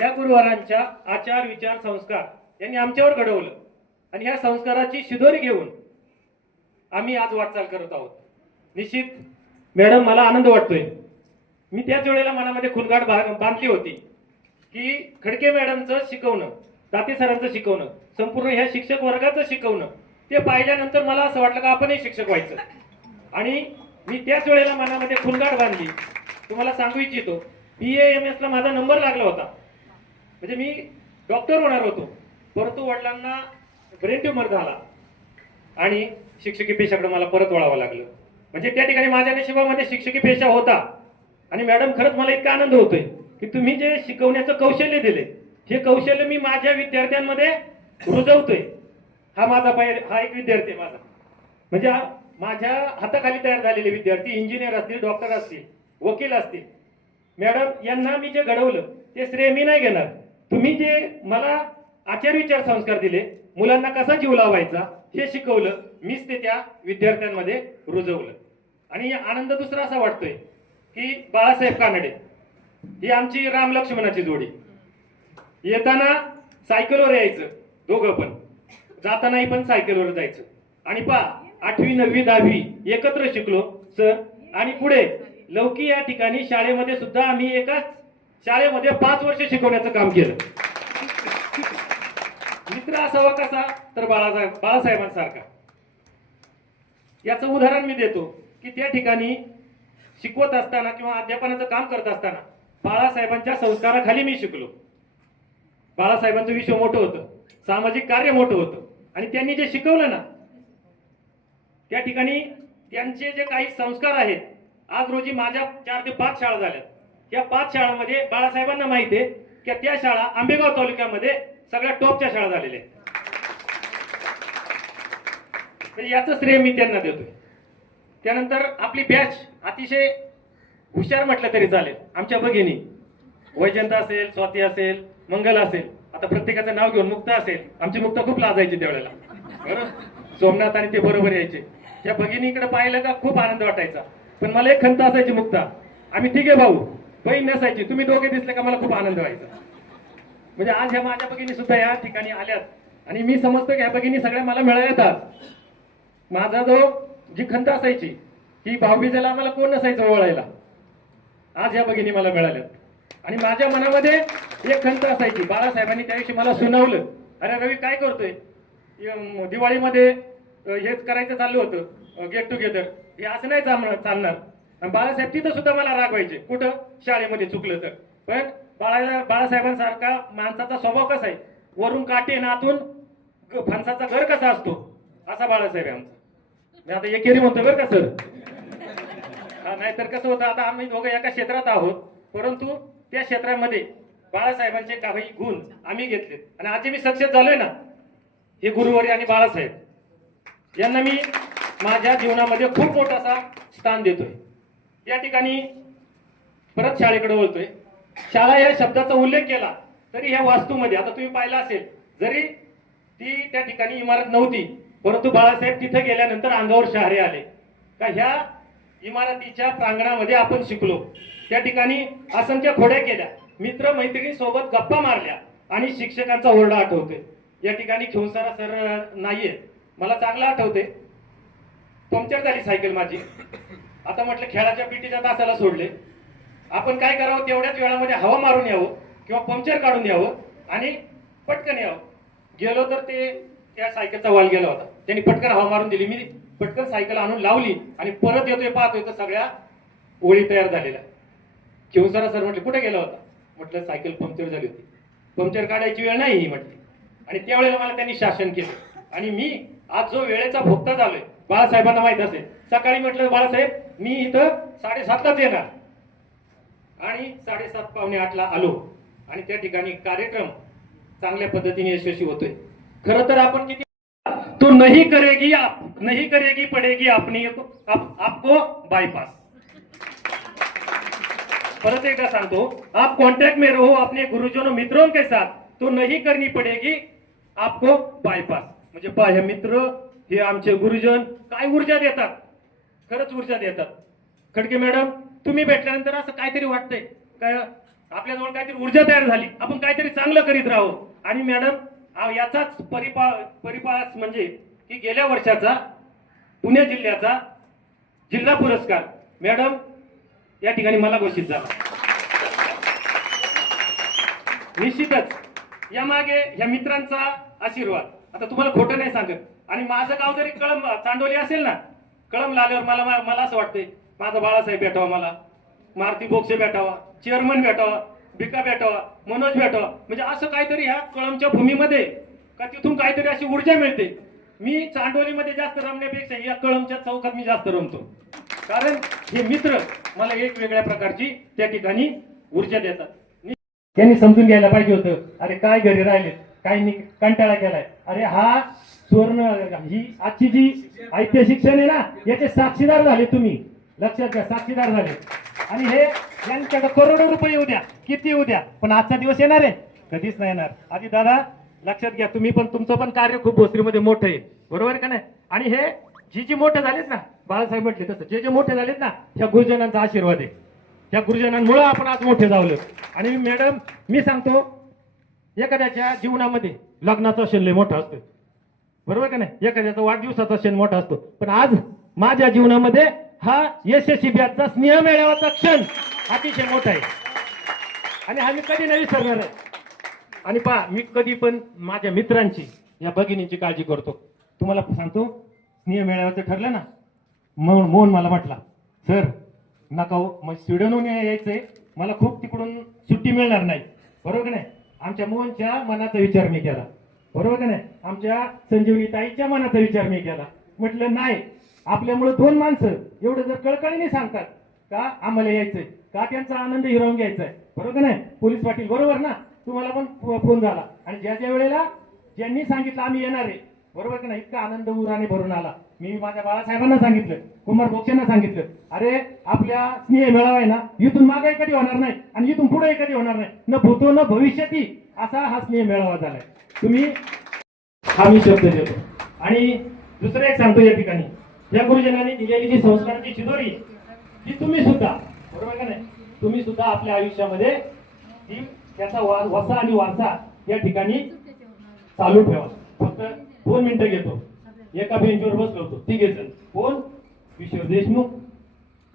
या गुरुवारांच्या आचार विचार संस्कार यांनी आमच्यावर घडवलं आणि ह्या संस्काराची शिदोरी घेऊन आम्ही आज वाटचाल करत आहोत. निश्चित मॅडम मला आनंद वाटतोय. मी त्याच वेळेला मनामध्ये खुणगाठ बांधली होती की खडके मॅडमचं शिकवणं, दाते सरांचं शिकवणं, संपूर्ण ह्या शिक्षक वर्गाचं शिकवणं ते पाहिल्यानंतर मला असं वाटलं का आपणही शिक्षक व्हायचं. आणि मी त्याच वेळेला मनामध्ये खुणगाठ बांधली. तुम्हाला सांगू इच्छितो BAMS ला माझा नंबर लागला होता, म्हणजे मी डॉक्टर होणार होतो, परंतु वडिलांना ब्रेन ट्यूमर झाला आणि शिक्षकी पेशाकडे मला परत वळावं लागलं. म्हणजे त्या ठिकाणी माझ्या नशिबामध्ये शिक्षकी पेशा होता. आणि मॅडम खरंच मला इतका आनंद होतोय की तुम्ही जे शिकवण्याचं कौशल्य दिले हे कौशल्य मी माझ्या विद्यार्थ्यांमध्ये रुजवतोय. हा एक विद्यार्थी आहे माझा, म्हणजे माझ्या हाताखाली तयार झालेले विद्यार्थी इंजिनियर असतील, डॉक्टर असतील, वकील असतील. मॅडम यांना मी जे घडवलं ते श्रेय मी नाही घेणार. तुम्ही जे मला आचार विचार संस्कार दिले, मुलांना कसा जीव लावायचा हे शिकवलं, मीच ते त्या विद्यार्थ्यांमध्ये रुजवलं. आणि आनंद दुसरा असा वाटतोय की बाळासाहेब कानडे ही आमची राम लक्ष्मणाची जोडी. येताना सायकलवर यायचं दोघं पण, जातानाही पण सायकलवर जायचं. आणि 8वी 9वी 10वी एकत्र शिकलो सर. आणि पुढे लौकी या ठिकाणी शाळेमध्ये सुद्धा आम्ही एकाच शाळेमध्ये 5 वर्ष शिकवण्याचं काम केलं. मित्र असावा कसा तर बाळासाहेबांसारखा. याचं उदाहरण मी देतो की त्या ठिकाणी शिकवत असताना किंवा अध्यापनाचं काम करत असताना बाळासाहेबांच्या संस्काराखाली मी शिकलो. बाळासाहेबांचं विश्व मोठं होतं, सामाजिक कार्य मोठं होतं आणि त्यांनी जे शिकवलं ना त्या ठिकाणी त्यांचे जे काही संस्कार आहेत, आज रोजी माझ्या 4 ते 5 शाळा झाल्यात. या 5 शाळांमध्ये बाळासाहेबांना माहिती आहे की त्या शाळा आंबेगाव तालुक्यामध्ये सगळ्या टॉपच्या शाळा झालेल्या आहेत. याचं श्रेय मी त्यांना देतोय. त्यानंतर आपली बॅच अतिशय हुशार म्हटलं तरी चालेल. आमच्या भगिनी वैजंता असेल, स्वाती असेल, मंगल असेल, आता प्रत्येकाचं नाव घेऊन मुक्ता असेल. आमची मुक्ता खूप लाजायची त्यावेळेला, बरं सोमनाथ आणि ते बरोबर यायचे. या भगिनीकडे पाहिलं का खूप आनंद वाटायचा. पण मला एक खंत असायची मुक्ता, आम्ही तिघे भाऊ, बहीण नसायची, तुम्ही दोघे दिसले का मला खूप आनंद व्हायचा. म्हणजे आज ह्या माझ्या भगिनी सुद्धा या ठिकाणी आल्यात आणि मी समजतो की ह्या भगिनी सगळ्या मला मिळाल्यात. माझा जो जी खंत असायची की भाऊबीजेला आम्हाला कोण नसायचं ओळायला, आज ह्या भगिनी मला मिळाल्यात. आणि माझ्या मनामध्ये एक खंत असायची, बाळासाहेबांनी त्या दिवशी मला सुनावलं, अरे रवी काय करतोय, दिवाळीमध्ये हेच करायचं चाललं होतं गेट टुगेदर, हे असं नाही चालणार. आणि बाळासाहेब तिथं सुद्धा मला रागवायचे, कुठं शाळेमध्ये चुकलं तर. पण बाळासाहेबांसारखा माणसाचा स्वभाव कसा आहे, वरून काटे ना आतून फणसाचा घर कसा असतो, असा बाळासाहेब आहे आमचा. मी आता एकेरी म्हणतोय बरं का सर, नाहीतर कसं होतं, आता आम्ही दोघं एका क्षेत्रात आहोत, परंतु त्या क्षेत्रामध्ये बाळासाहेबांचे काही गुण आम्ही घेतलेत आणि आज मी सक्सेस झालोय ना, हे गुरुवारी आणि बाळासाहेब यांना मी माझ्या जीवनामध्ये खूप मोठासा स्थान देतोय. या ठिकाणी परत शाळेकडे बोलतोय. शाळा या शब्दाचा उल्लेख केला तरी ह्या वास्तूमध्ये आता तुम्ही पाहिलं असेल, जरी ती त्या ठिकाणी इमारत नव्हती, परंतु बाळासाहेब तिथे गेल्यानंतर अंगावर शहारे आले का ह्या इमारतीच्या प्रांगणामध्ये आपण शिकलो. त्या ठिकाणी असंख्य खोड्या केल्या, मित्र मैत्रिणी सोबत गप्पा मारल्या आणि शिक्षकांचा ओरडा आठवतोय. या ठिकाणी खेवसारा सर नाहीये, मला चांगलं आठवते. पंक्चर झाली सायकल माझी, आता म्हटलं खेळाच्या पीटीच्या तासाला सोडले, आपण काय करावं, तेवढ्याच वेळामध्ये हवा मारून यावं किंवा पंक्चर काढून यावं आणि पटकन यावं. गेलो तर ते त्या सायकलचा वाल गेला होता. त्यांनी पटकन हवा मारून दिली. मी पटकन सायकल आणून लावली आणि परत येतोय पाहतोय तर सगळ्या ओळी तयार झालेल्या. शिवसारा सर म्हटले कुठे गेला होता? म्हटलं सायकल पंक्चर झाली होती. पंक्चर काढायची वेळ नाही ही म्हटली. आणि त्यावेळेला मला त्यांनी शासन केलं आणि मी आज जो वेळेचा भोगता झालोय, बाळासाहेबांना माहित असेल. सकाळी म्हटलं बाळासाहेब मी इथं 7:30लाच येणार आणि 7:30 पावणे 8ला आलो आणि त्या ठिकाणी कार्यक्रम चांगल्या पद्धतीने यशस्वी होतोय. खरं तर आपण किती तो नहीं करेगी पडेगी अपनी आपको बायपास. परत एकदा सांगतो, आप कॉन्टैक्ट में रहो अपने गुरुजनों मित्रों के साथ, तो नहीं करनी पडेगी आपको बायपास. म्हणजे पहा हे मित्र हे आमचे गुरुजन काय ऊर्जा देतात, खरंच ऊर्जा देतात. खडके मॅडम तुम्ही भेटल्यानंतर असं काहीतरी वाटतंय काय आपल्याजवळ काहीतरी ऊर्जा तयार झाली, आपण काहीतरी चांगलं करीत राहू. आणि मॅडम याचाच परिपास म्हणजे की गेल्या वर्षाचा पुणे जिल्ह्याचा जिल्हा पुरस्कार मॅडम या ठिकाणी मला घोषित झाला. निश्चितच यामागे या मित्रांचा आशीर्वाद. आता तुम्हाला खोटं नाही सांगत. आणि माझं गाव जरी कळंब चांडोली असेल ना, कळंब आल्यावर मला असं वाटतंय माझा बाळासाहेब भेटावा, मला मारुती बोक्षे भेटावा, चेअरमन भेटावा, बिका भेटावा, मनोज भेटावा. म्हणजे असं काहीतरी ह्या कळंबच्या भूमीमध्ये का तिथून काहीतरी अशी ऊर्जा मिळते. मी चांडोलीमध्ये जास्त रमण्यापेक्षा या कळंबच्या चौकात मी जास्त रमतो. कारण हे मित्र मला एक वेगळ्या प्रकारची त्या ठिकाणी ऊर्जा देतात. त्यांनी समजून घ्यायला पाहिजे होतं. अरे काय घरी राहिले, काही कंटाळा केलाय. अरे हा सुवर्ण ही आजची जी ऐतिहासिक क्षण आहे ना, याचे साक्षीदार झाले तुम्ही. लक्षात घ्या, साक्षीदार झाले. आणि हे यांच्याकडे करोडो रुपये येऊ द्या, किती येऊ द्या, पण आजचा दिवस येणार आहे कधीच नाही येणार. आधी दादा लक्षात घ्या, तुम्ही पण तुमचं पण कार्य खूप भोसरीमध्ये मोठं आहे, बरोबर का नाही. आणि हे जी मोठे झालेत ना, बाळासाहेब म्हटले तसं जे मोठे झालेत ना, ह्या गुरुजनांचा आशीर्वाद आहे. त्या गुरुजनांमुळे आपण आज मोठे झालो. आणि मॅडम मी सांगतो, एखाद्याच्या जीवनामध्ये लग्नाचा क्षण लय मोठा असतो, बरोबर का नाही. एखाद्याचा वाढदिवसाचा क्षण मोठा असतो, पण आज माझ्या जीवनामध्ये हा यशस्वी ब्याजचा स्नेह मेळाव्याचा क्षण अतिशय मोठा आहे आणि हा मी कधी नाही विसरणार आहे. आणि पहा मी कधी पण माझ्या मित्रांची या भगिनींची काळजी करतो. तुम्हाला सांगतो, स्नेह मेळाव्याचं ठरलं ना, मोहन मला म्हटला सर नका मग स्वीडनहून यायचंय, मला खूप तिकडून सुट्टी मिळणार नाही, बरोबर नाही. आमच्या मोहनच्या मनाचा विचार मी केला, बरोबर का नाही. आमच्या संजीवनी ताईच्या मनाचा विचार मी केला. म्हटलं नाही, आपल्यामुळे 2 माणसं एवढं जर कळकळीने सांगतात का आम्हाला यायचंय, का त्यांचा आनंद हिरावून घ्यायचा आहे, बरोबर का नाही. पोलीस पाटील बरोबर ना, तुम्हाला पण फोन झाला आणि ज्या वेळेला ज्यांनी सांगितलं आम्ही येणार आहे, बरोबर का नाही, इतका आनंद उराने भरून आला. मी माझ्या बाळासाहेबांना सांगितलं, कुमार बोक्षेंना सांगितलं, अरे आपल्या स्नेह मेळावा आहे ना, इथून मागे कधी होणार नाही आणि इथून पुढे कधी होणार नाही, न भूतो न भविष्यती असा हा स्नेह मेळावा झालाय. तुम्ही हा मी शब्द देतो. आणि दुसरं एक सांगतो, या ठिकाणी या गुरुजनांनी दिलेली जी संस्काराची शिदोरी ती तुम्ही सुद्धा, बरोबर का नाही, तुम्ही सुद्धा आपल्या आयुष्यामध्ये त्याचा वसा आणि वारसा या ठिकाणी चालू ठेवा. फक्त 2 मिनिटं घेतो. एका बेंचवर बसलो होतो, 3 जण. कोण? किशोर देशमुख,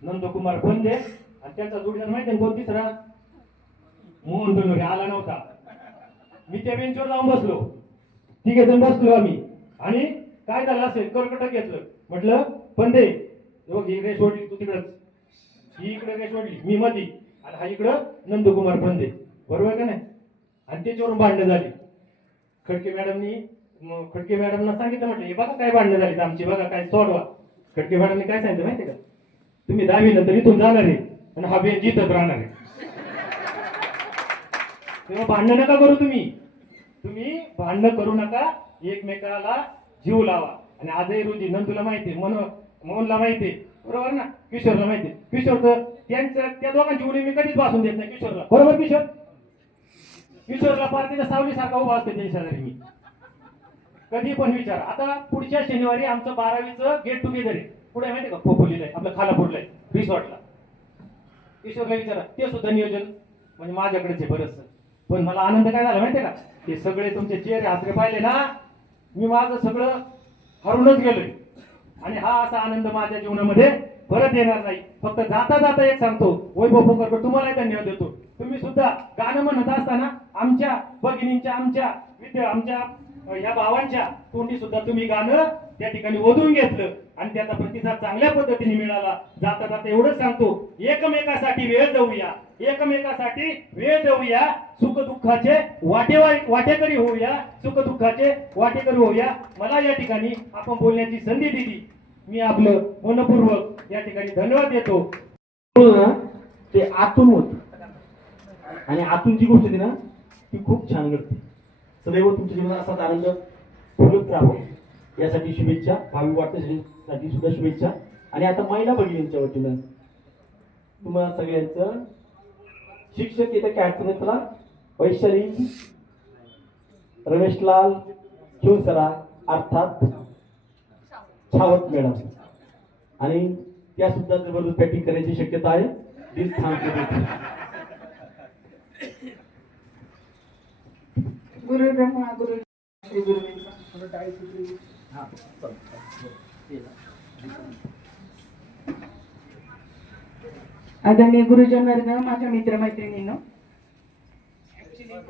नंदकुमार फंदे आणि त्यांचा जोडीदार माहिती कोण तिसरा? मोहन बनोरे आला नव्हता. मी त्या बेंचवर जाऊन बसलो, 3 जण बसलो आम्ही. आणि काय झालं असेल, कर्कटक घेतलं. म्हटलं फंदे ही रेस ओढली, तू तिकडच, ही इकडे रेस ओढली, मी मधी आणि हा इकडं नंदकुमार फंदे, बरोबर का नाही. आणि त्याच्यावरून भांडणं झाली. खडके मॅडमना सांगितलं, म्हटलं हे बघा काय भांडणं झाली आमची, बघा काय सोडवा. खडके मॅडमने काय सांगितलं माहिती का, तुम्ही 10वी नंतर इथून जाणार आहे आणि हा बेंच इथंच राहणार आहे. तेव्हा भांडणं नका करू, तुम्ही भांडणं करू नका, एकमेकाला जीव लावा. आणि आजही रोजी नंदूला माहिती, मोहनला माहिती, बरोबर ना, किशोरला माहिती. किशोर तर त्या दोघांची उडी मी कधीच भासून देत नाही किशोरला, बरोबर. किशोरला पार्टीचा सावलीसारखा उभा असते त्यांच्या शेजारी मी, कधी पण विचार. आता पुढच्या शनिवारी आमचं 12वीचं गेट टुगेदर आहे, पुढे माहिती का खोपोलीला आहे, आपलं खालापूरला आहे, रिसॉर्टला. किशोरला विचारा, ते सुद्धा नियोजन म्हणजे माझ्याकडेच आहे बरंच. पण मला आनंद काय झाला माहितीये का, हे सगळे तुमचे चेहरे हसरे पाहिले ना, मी माझं सगळं हरूनच गेलोय. आणि हा असा आनंद माझ्या जीवनामध्ये परत येणार नाही. फक्त जाता जाता एक सांगतो, वैभव पोकरकर तुम्हालाही धन्यवाद देतो. तुम्ही सुद्धा गाणं म्हणत असताना आमच्या भगिनींच्या, आमच्या या भावांच्या तोंडी सुद्धा तुम्ही गाणं त्या ठिकाणी ओढून घेतलं आणि त्याचा प्रतिसाद चांगल्या पद्धतीने मिळाला. जाता जाता एवढंच सांगतो, एकमेकासाठी वेळ देऊया, एकमेकासाठी वेळ देऊया, सुख दुःखाचे वाटेकरी होऊया, सुख दुःखाचे वाटेकरी होऊया. मला या ठिकाणी आपण बोलण्याची संधी दिली, मी आपलं मनपूर्वक या ठिकाणी धन्यवाद देतो. ते आतून होत आणि आतून जी गोष्ट होती ना ती खूप छान घडते. सदैव तुमच्या जीवनात असाच आनंद फुलत राहावं यासाठी शुभेच्छा. भावी वाटण्यासाठी सुद्धा शुभेच्छा. आणि आता महिला भगिनींच्या वतीनं तुम्हाला सगळ्यांचं शिक्षक इथं काय अडचण आहे? चला, वैशाली रमेशलाल शिवसरा अर्थात छावत मॅडम, आणि त्या सुद्धा जबरदस्त बॅटिंग करण्याची शक्यता आहे. दिल थांबते. गुरु ब्रह्मा गुरु श्री गुरु आदरणीय गुरुजन वर्ग, माझ्या मित्रमैत्रिणींनो,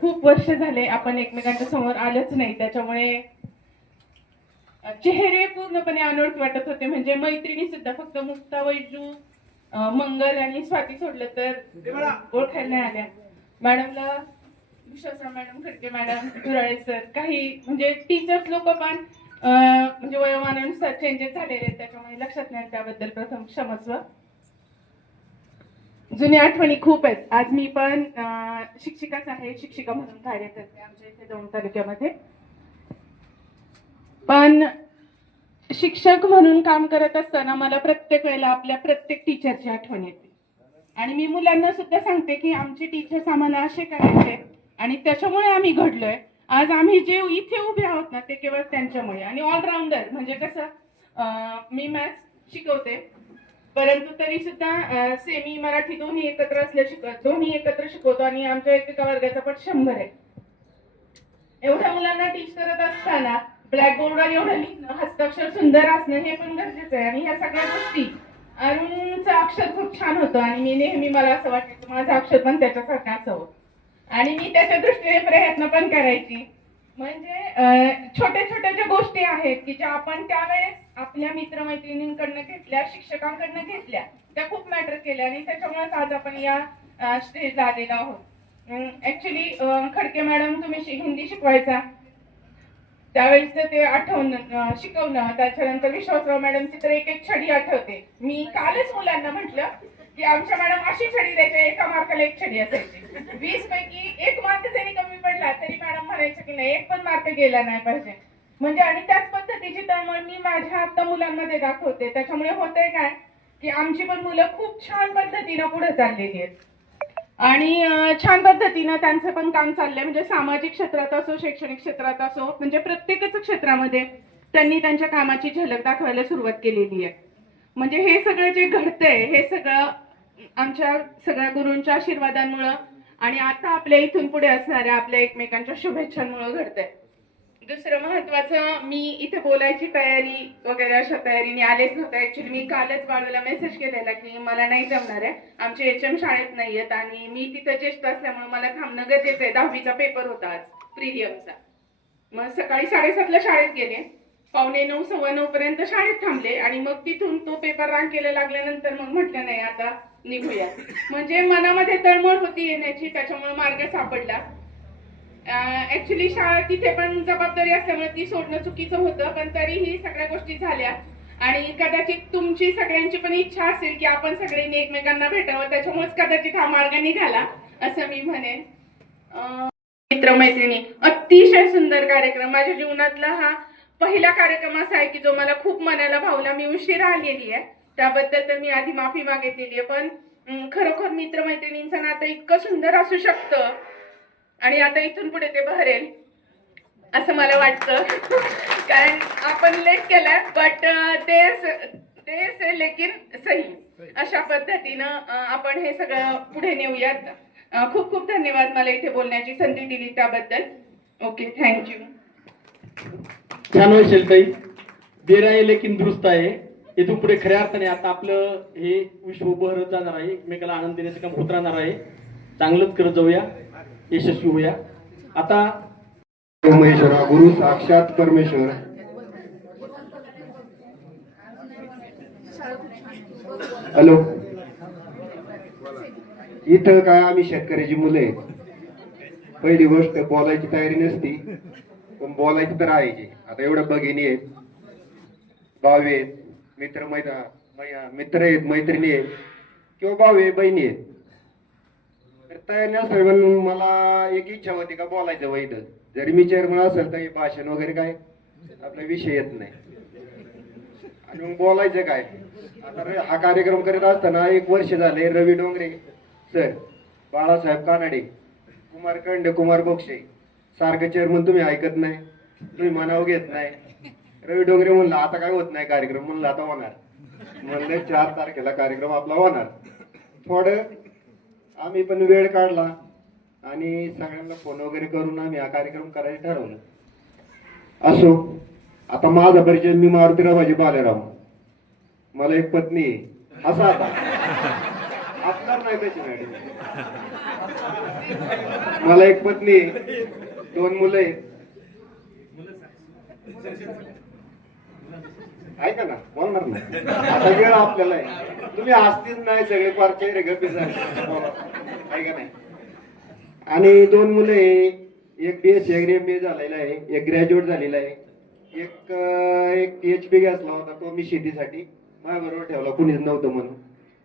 खूप वर्ष झाले आपण एकमेकांच्या समोर आलोच नाही, त्याच्यामुळे चेहरे पूर्णपणे अनोळखी वाटत होते. म्हणजे मैत्रिणी सुद्धा फक्त मुक्ता, वैजू, मंगल आणि स्वाती सोडलं तर ओळखायला नाही आल्या. मॅडमला Vishwasrao madam, Khadke madam, Durale sir, काही म्हणजे टीचर्स लोक पण म्हणजे वयोमानानुसार चेंजेस झालेले आहेत, त्याच्यामुळे लक्षात नाही. त्याबद्दल प्रथम क्षमस्व. जुन्या आठवणी खूप आहेत. आज मी पण शिक्षिकाच आहे, शिक्षिका म्हणून कार्य करते आमच्या इथे दौंड तालुक्यामध्ये. पण शिक्षक म्हणून काम करत असताना मला प्रत्येक वेळेला आपल्या प्रत्येक टीचरची आठवण येते. आणि मी मुलांना सुद्धा सांगते की आमचे टीचर्स आम्हाला असे करायचे आणि त्याच्यामुळे आम्ही घडलोय. आज आम्ही जे इथे उभे आहोत ना ते केवळ त्यांच्यामुळे. आणि ऑलराऊंडर म्हणजे कसं, मी मॅथ्स शिकवते परंतु तरी सुद्धा सेमी मराठी दोन्ही एकत्र दोन्ही एकत्र शिकवतो आणि आमच्या एका वर्गाचा पट 100 आहे. एवढ्या मुलांना टीच करत असताना ब्लॅकबोर्डवर एवढं लिहिणं, हस्ताक्षर सुंदर असणं हे पण गरजेचं आहे. आणि ह्या सगळ्या गोष्टी, अरुणचं अक्षर खूप छान होतं आणि मी नेहमी मला असं वाटायचं माझं अक्षर पण त्याच्यासारखं असावं आणि मी त्याच्या दृष्टीने प्रयत्न पण करायची. म्हणजे छोट्या छोट्या ज्या गोष्टी आहेत की ज्या आपण त्यावेळेस आपल्या मित्रमैत्रिणींकडनं घेतल्या, शिक्षकांकडनं घेतल्या, त्या खूप मॅटर केल्या आणि त्याच्यामुळेच आज आपण या स्टेजला आलेलो आहोत. ऍक्च्युली खडके मॅडम तुम्ही हिंदी शिकवायचा त्यावेळेस ते आठवणं शिकवणं, त्याच्यानंतर विश्वासराव मॅडमची तर एक एक छडी आठवते. मी कालच मुलांना म्हटलं की आमच्या मॅडम अशी छडी द्यायच्या, एका मार्काला एक छडी असायची. 20 पैकी 1 मार्क जरी कमी पडला तरी मॅडम म्हणायचं की नाही 1 पण मार्क गेला नाही पाहिजे. म्हणजे आणि त्याच पद्धतीची तळमळ मी माझ्या आता मुलांमध्ये दाखवते. त्याच्यामुळे होतंय काय की आमची पण मुलं खूप छान पद्धतीनं पुढे चाललेली आहेत आणि छान पद्धतीनं त्यांचं पण काम चाललंय. म्हणजे सामाजिक क्षेत्रात असो, शैक्षणिक क्षेत्रात असो, म्हणजे प्रत्येकच क्षेत्रामध्ये त्यांनी त्यांच्या कामाची झलक दाखवायला सुरुवात केलेली आहे. म्हणजे हे सगळं जे घडतंय हे सगळं आमच्या सगळ्या गुरूंच्या आशीर्वादांमुळं आणि आता आपल्या इथून पुढे असणाऱ्या आपल्या एकमेकांच्या शुभेच्छांमुळे घडतंय. दुसरं महत्वाचं, मी इथे बोलायची तयारी वगैरे अशा तयारीने आलेच नव्हते. ऍक्च्युली मी कालच बाळूला मेसेज केलेला की मला नाही जमणार आहे, आमचे HM शाळेत नाहीयेत आणि मी तिथं ज्येष्ठ असल्यामुळे मला थांबणं गरजेचं आहे. 10वीचा पेपर होता आज प्रिलियमचा. मग सकाळी 7:30ला शाळेत गेले, 8:45 9:15 पर्यंत शाळेत थांबले आणि मग तिथून तो पेपर रांकेला लागल्यानंतर मग म्हटलं नाही आता निघूया. म्हणजे मनामध्ये तळमळ होती येण्याची, त्याच्यामुळे मार्ग सापडला. ऍक्च्युली शाळा तिथे पण जबाबदारी असल्यामुळे ती सोडणं चुकीचं होतं, पण तरीही सगळ्या गोष्टी झाल्या आणि कदाचित तुमची सगळ्यांची पण इच्छा असेल की आपण सगळ्यांनी एकमेकांना भेटावं, त्याच्यामुळेच कदाचित हा मार्ग निघाला असं मी म्हणेन. मित्रमैत्रिणी, अतिशय सुंदर कार्यक्रम. माझ्या जीवनातला हा पहिला कार्यक्रम असा आहे की जो मला खूप मनाला भावला. मी उशिरा आलेली आहे त्याबद्दल तर मी आधी माफी मागितलेली आहे, पण खरोखर मित्रमैत्रिणींचं नातं इतकं सुंदर असू शकतं आणि आता इथून पुढे ते बहरेल असं मला वाटतं. कारण आपण लेट केलाय बट ते लेकिन सही अशा पद्धतीनं आपण हे सगळं पुढे नेऊयात. खूप खूप धन्यवाद मला इथे बोलण्याची संधी दिली त्याबद्दल. Okay, thank you. छान होईल ताई. देर आहे लेकिन दुरुस्त आहे. इथून पुढे खऱ्या अर्थाने आता आपलं हे विश्व बहरत जाणार आहे, एकमेकाला आनंद देण्याचं काम होत राहणार आहे. चांगलंच करत जाऊया, यशस्वी होऊया. आता महेश्वरा गुरु साक्षात परमेश्वर हॅलो, इथं काय आम्ही शेतकऱ्याची मुलं आहेत. पहिली गोष्ट बोलायची तयारी नसती, पण बोलायची तर आहे. आता एवढ्या भगिनी आहेत, भाऊ आहेत, मित्र आहेत, मैत्रिणी आहेत किंवा भाऊ आहे, बहिणी आहेत. तर तयारी नसतं म्हणून मला एक इच्छा होती का बोलायचं वैध. जरी मी चेअरमन असेल तर भाषण वगैरे काय आपला विषय येत नाही. आणि मग बोलायचं काय. आता हा कार्यक्रम करीत असताना 1 वर्ष झाले. रवी डोंगरे सर, बाळासाहेब कानडे, कुमार कंडे, कुमार बोक्षे सारखं चेअरमन तुम्ही ऐकत नाही, तुम्ही मनाव घेत नाही. रवी डोंगरे म्हणलं आता काय होत नाही कार्यक्रम, म्हणलं आता होणार. म्हणलं 4 तारखेला कार्यक्रम आपला होणार. थोडं आम्ही पण वेळ काढला आणि सगळ्यांना फोन वगैरे करून आम्ही हा कार्यक्रम करायचं ठरवलं. असो, आता माझा परिचय, मी मारुतीराव बालेराव. मला एक पत्नी आहे. असा आता असणार नाही कशी मॅडम. मला एक पत्नी आहे, 2 मुलं आहेत. ऐका ना, बोलणार नाही आता, वेळ आपल्याला आहे. तुम्ही हसतीच नाही, सगळे पारचे रे गप्पी ऐका नाही. आणि 2 मुलं आहे. एक BSc MBA झालेला आहे, एक ग्रॅज्युएट झालेला आहे. एक HP घेतला होता तो मी शेतीसाठी, माझ्याबरोबर ठेवला, कुणीच नव्हतं म्हणून.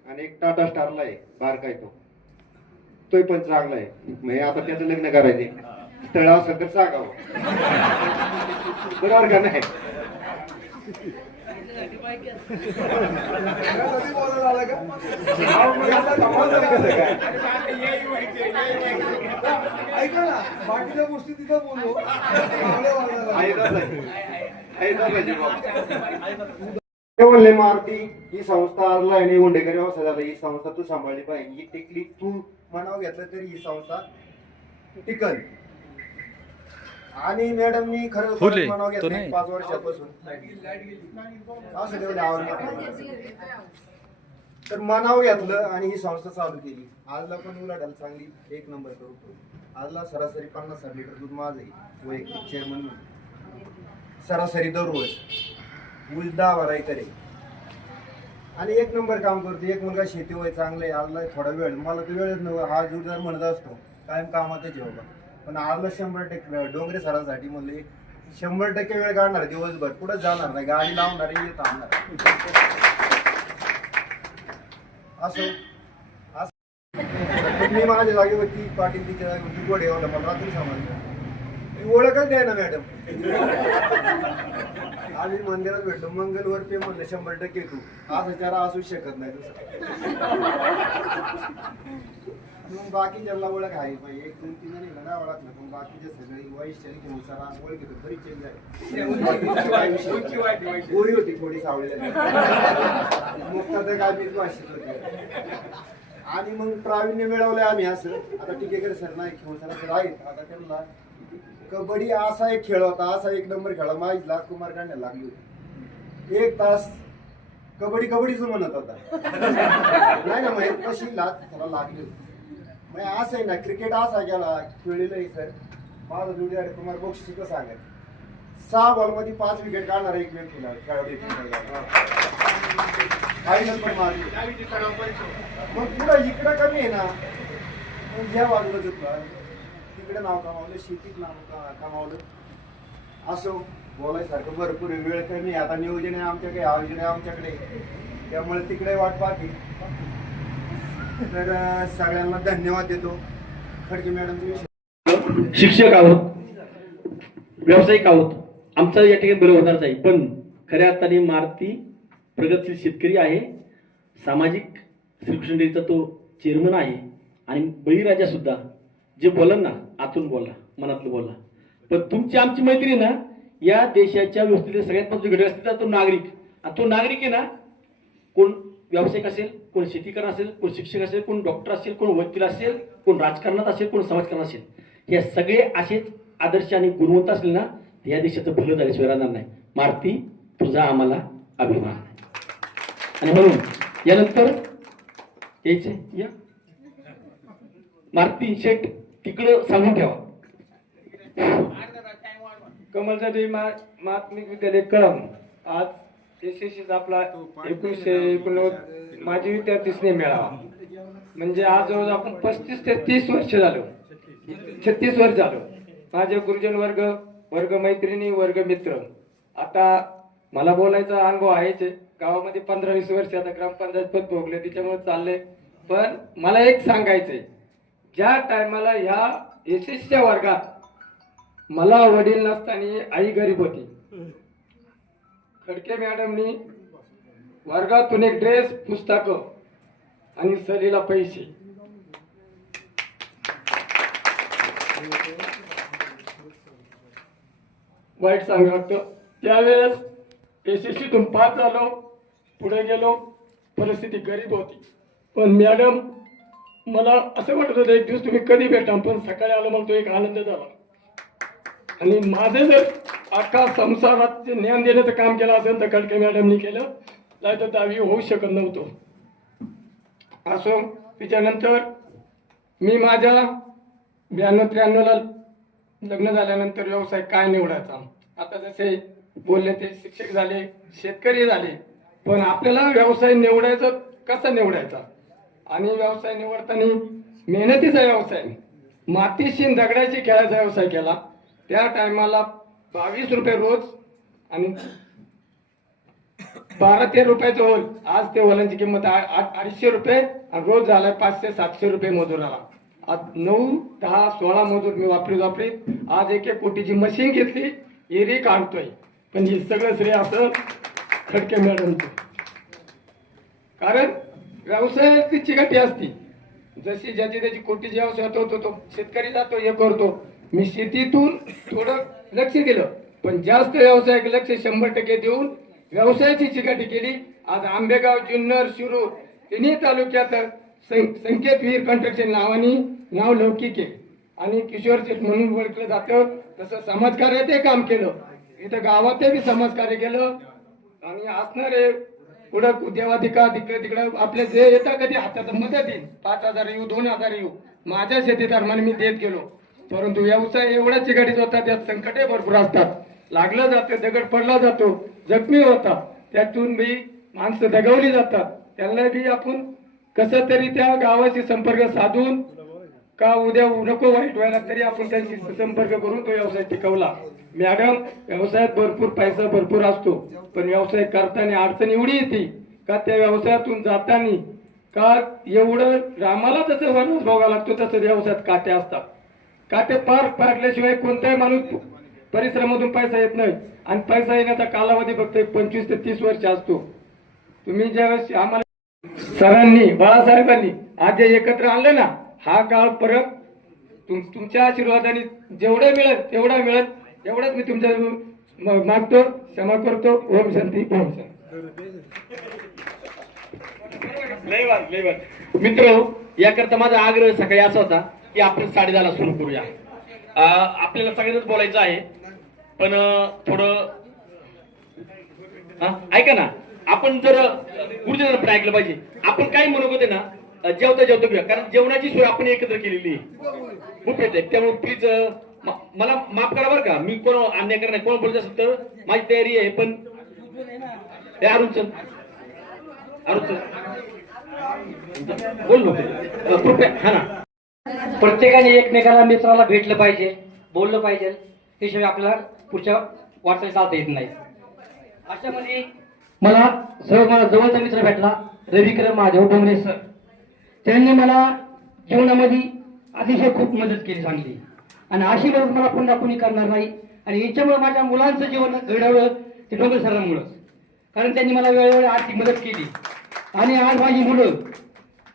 आणि एक टाटा स्टारला आहे, बारकाय तोही पण चांगला आहे. म्हणजे आता त्याचं लग्न करायचे. स्थळ असं तर सांगावं, बरोबर का नाही. ऐका ना, बाकीच्या गोष्टी तिथं बोलू. ते म्हणले मारुती, ही संस्था नाही उंडेकर व्यवसाय झाला, ही संस्था तू सांभाळली पाहिजे. ही टिकली, तू म्हणावं घेतलं तरी ही संस्था टिकल. आणि मॅडमनी खरं म्हणावं घेतलं 5 वर्षापासून असं तेवढे आवडलं तर म्हणावं घेतलं आणि ही संस्था चालू केली. आजला पण उलाढाल चांगली 1 नंबर करू. आजला सरासरी 50 लिटर दूध माझं आहे वैयक्तिक चेअरमन म्हणून. सरासरी दररोज ऊस 10-12 एकर आहे आणि 1 नंबर काम करतो. एक मुलगा शेती वय चांगलं आहे. आजला थोडा वेळ, मला तर वेळच नव्हता. हा जोरदार म्हणत असतो कायम कामातच जेवढा, पण आजला 100% डोंगरे सरांसाठी म्हणले 100% वेळ काढणार दिवसभर, कुठं जाणार नाही, गाडी लावणार आहे, थांबणार. असं मी माझ्या जागेवरती पाटील तिच्या जागेवरती गोडे मला रात्री समजलं. मी ओळखच द्याय ना मॅडम. आम्ही मंदिरात भेटलो, मंगलवर पे म्हणलं 100% तू. आज चारा असूच शकत नाही दुसरा. मग बाकीच्याला ओळख आहे पाहिजे. 1-2-3 जणी नाही ओळखलं, पण बाकीचे सगळे वैश्य घेऊन सरा ओळखीतो परिचय झाले. गोरी होती थोडी सावळी, मुक्ता तर काय मीच भाषेत होती. आणि मग प्रावीण्य मिळवलंय आम्ही. असं आता टिकेकर सर नाही, घेऊन सर आहेत. आता त्यांना कबड्डी असा एक खेळ होता, असा 1 नंबर खेळा. माईला कुमार काढण्याला लागली होती. 1 तास कबड्डीच म्हणत होता. नाही ना, मग कशी त्याला लागली होती. मग असं आहे ना, क्रिकेट असा गेला खेळलेलं आहे सर. माझा जोडीदार कुमार बोक्षी सुद्धा सांगेल, 6 बॉलमध्ये 5 विकेट काढणारा एक वेळ खेळाडू. मग पुढं इकडं कमी आहे ना, मग या बाजूला झुकला, तिकडे नाव कमावलं, शेतीत नाव कमावलं. असो, बोलायसारखं भरपूर वेळ कमी. आता नियोजन आहे आमच्याकडे, आयोजन आहे आमच्याकडे, त्यामुळे तिकडे वाट पाहते. तर सगळ्यांना धन्यवाद देतो. खडके मॅडम, शिक्षक आहोत, व्यावसायिक आहोत, आमचं या ठिकाणी बरं होणारच आहे. पण खऱ्या अर्थाने मारुती प्रगतशील शेतकरी आहे, सामाजिक श्रीकृष्ण डेअरीचा तो चेअरमन आहे. आणि बळीराजा सुद्धा जे बोला ना, आतून बोलला, मनातलं बोलला. पण तुमची आमची मैत्री ना, या देशाच्या व्यवस्थेतील सगळ्यात महत्त्वाची घटक असते तो नागरिक. आणि तो नागरिक आहे ना, कोण व्यावसायिक असेल, कोण शेतीकार असेल, कोण शिक्षक असेल, कोण डॉक्टर असेल, कोण वकील असेल, कोण राजकारणात असेल, कोण समाजकारणात असेल, हे सगळे असेच आदर्श आणि गुणवंत असले ना, या देशाचं भलं झाल्याशिवाय राहणार नाही. मारुती, तुझा आम्हाला अभिमान. आणि म्हणून यानंतर यायचे या मारुती शेठ तिकडं सांगून ठेवा. कमलसाठी माध्यमिक विद्यालय कळम आज SSCचा आपला 1989 माजी विद्यार्थी स्नेह मेळावा. म्हणजे आज जवळ आपण 35 ते 30 वर्ष झालो, 36 वर्ष झालो. माझे गुरुजन वर्ग, वर्ग मैत्रिणी, वर्ग मित्र. आता मला बोलायचा अनुभव आहेच. गावामध्ये 15-20 वर्ष आता ग्रामपंचायत पद भोगले, त्याच्यामुळे चाललंय. पण मला एक सांगायचंय, ज्या टायमाला ह्या SSCच्या वर्गात मला वडील नसताना आई गरीब होती. खडके मॅडमनी वर्गातून एक ड्रेस, पुस्तकं आणि सहलीला पैसे. वाईट सांगा वाटतं. त्यावेळेस SSCतून पास झालो, पुढे गेलो, परिस्थिती गरीब होती. पण मॅडम मला असं वाटत होतं एक दिवस तुम्ही कधी भेटा, पण सकाळी आलो मला तो एक आनंद झाला. आणि माझे जर अख्खा संसारात जे ज्ञान देण्याचं काम केलं असेल तर खडके मॅडमनी केलं, नाही तर 10वी होऊ शकत नव्हतो. असो, त्याच्यानंतर मी माझ्या 92-93ला लग्न झाल्यानंतर व्यवसाय काय निवडायचा. आता जसे बोलले ते शिक्षक झाले, शेतकरी झाले, पण आपल्याला व्यवसाय निवडायचं कसं निवडायचा. आणि व्यवसाय निवडताना मेहनतीचा व्यवसाय, मातीशी दगडाची खेळायचा व्यवसाय केला. त्या टायमाला 22 रुपये रोज आणि 12-13 रुपयाचं होल. आज ते होलांची किंमत 250 रुपये आणि रोज झालाय 500-700 रुपये मजुराला. आज 9-10-16 मजूर मी वापरीत आज 1 कोटीची मशीन घेतली, एरी काढतोय. पण हे सगळं श्रेय असं खडके मॅडमचं. कारण व्यवसायाची चिकाटी असती, जशी ज्याची त्याची कोटीची व्यवसाय होतो तो शेतकरी जातो, हे करतो. मी शेतीतून थोडं लक्ष दिलं, पण जास्त व्यवसायात लक्ष 100% देऊन व्यवसायाची चिकाटी केली. आज आंबेगाव, जुन्नर, शिरूर तिन्ही तालुक्यात संकेतवीर कन्स्ट्रक्शन नावाने नाव लौकिक आहे आणि किशोर शेठ म्हणून ओळखलं जातं. तसं समाजकार्याचे काम केलं, इथं गावात बी समाजकार्य केलं. आणि असणारे पुढं देवाधिका तिकडे आपले जे येतात कधी हातात मदत येईल, 5,000 येऊ, 2,000 येऊ, माझ्या शेतीधर्माने मी देत गेलो. परंतु व्यवसाय एवढा चिकाटीच होता, त्यात संकटे भरपूर असतात. लागलं जातं, दगड पडला जातो, जखमी होता, त्यातून बी माणसं दगावली जातात. त्यांना बी आपण कसं तरी त्या गावाशी संपर्क साधून का उद्या नको वाईट व्हायला तरी आपण त्यांची संपर्क करून तो व्यवसाय टिकवला. मॅडम, व्यवसायात भरपूर पैसा भरपूर असतो, पण व्यवसाय करताना अडचण एवढी येते का त्या व्यवसायातून जाताना का एवढं रामाला जसं वनवास भोगावा लागतो तसं व्यवसायात काटे असतात. काटे पार पाडल्याशिवाय कोणताही माणूस परिश्रमातून पैसा येत नाही. आणि पैसा येण्याचा कालावधी फक्त 25 ते 30 वर्ष असतो. तुम्ही ज्यावेळेस आम्हाला सरांनी, बाळासाहेबांनी आज जे एकत्र आणलं ना, हा काळ परत तुमच्या आशीर्वादाने जेवढं मिळेल तेवढा मिळेल, एवढंच मी तुमच्या मागतो, क्षमा करतो. ओम शांती, ओम शांती. मित्र, याकरता माझा आग्रह सकाळी असा होता की आपण 10:30ला सुरू करूया. आपल्याला सगळ्यांनाच बोलायचं आहे, पण थोडं ऐका ना, आपण जर गुरुजनांना पण ऐकलं पाहिजे. आपण काय म्हणत होते ना, जेवता घेऊया, कारण जेवणाची सोय आपण एकत्र केलेली खूप येते. त्यामुळे प्लीज मला माफ करा बरं का, मी कोण अन्याय करणार, कोण बोलत असेल तर माझी तयारी आहे. पण अरुण बोल हा ना. प्रत्येकाने एकमेकाला, मित्राला भेटलं पाहिजे, बोललं पाहिजे. त्याशिवाय आपल्याला पुढच्या वाटचाली चालता येत नाही. अशामध्ये मला माझा जवळचा मित्र भेटला, रविक्रम महादेव डोंगरे सर. त्यांनी मला जीवनामध्ये अतिशय खूप मदत केली, चांगली. आणि अशी मदत मला पुन्हा कोणी करणार नाही. आणि याच्यामुळे माझ्या मुलांचं जीवन घडवलं ते डोंगरे सरांमुळं. कारण त्यांनी मला वेळोवेळी आर्थिक मदत केली. आणि आज माझी मुलं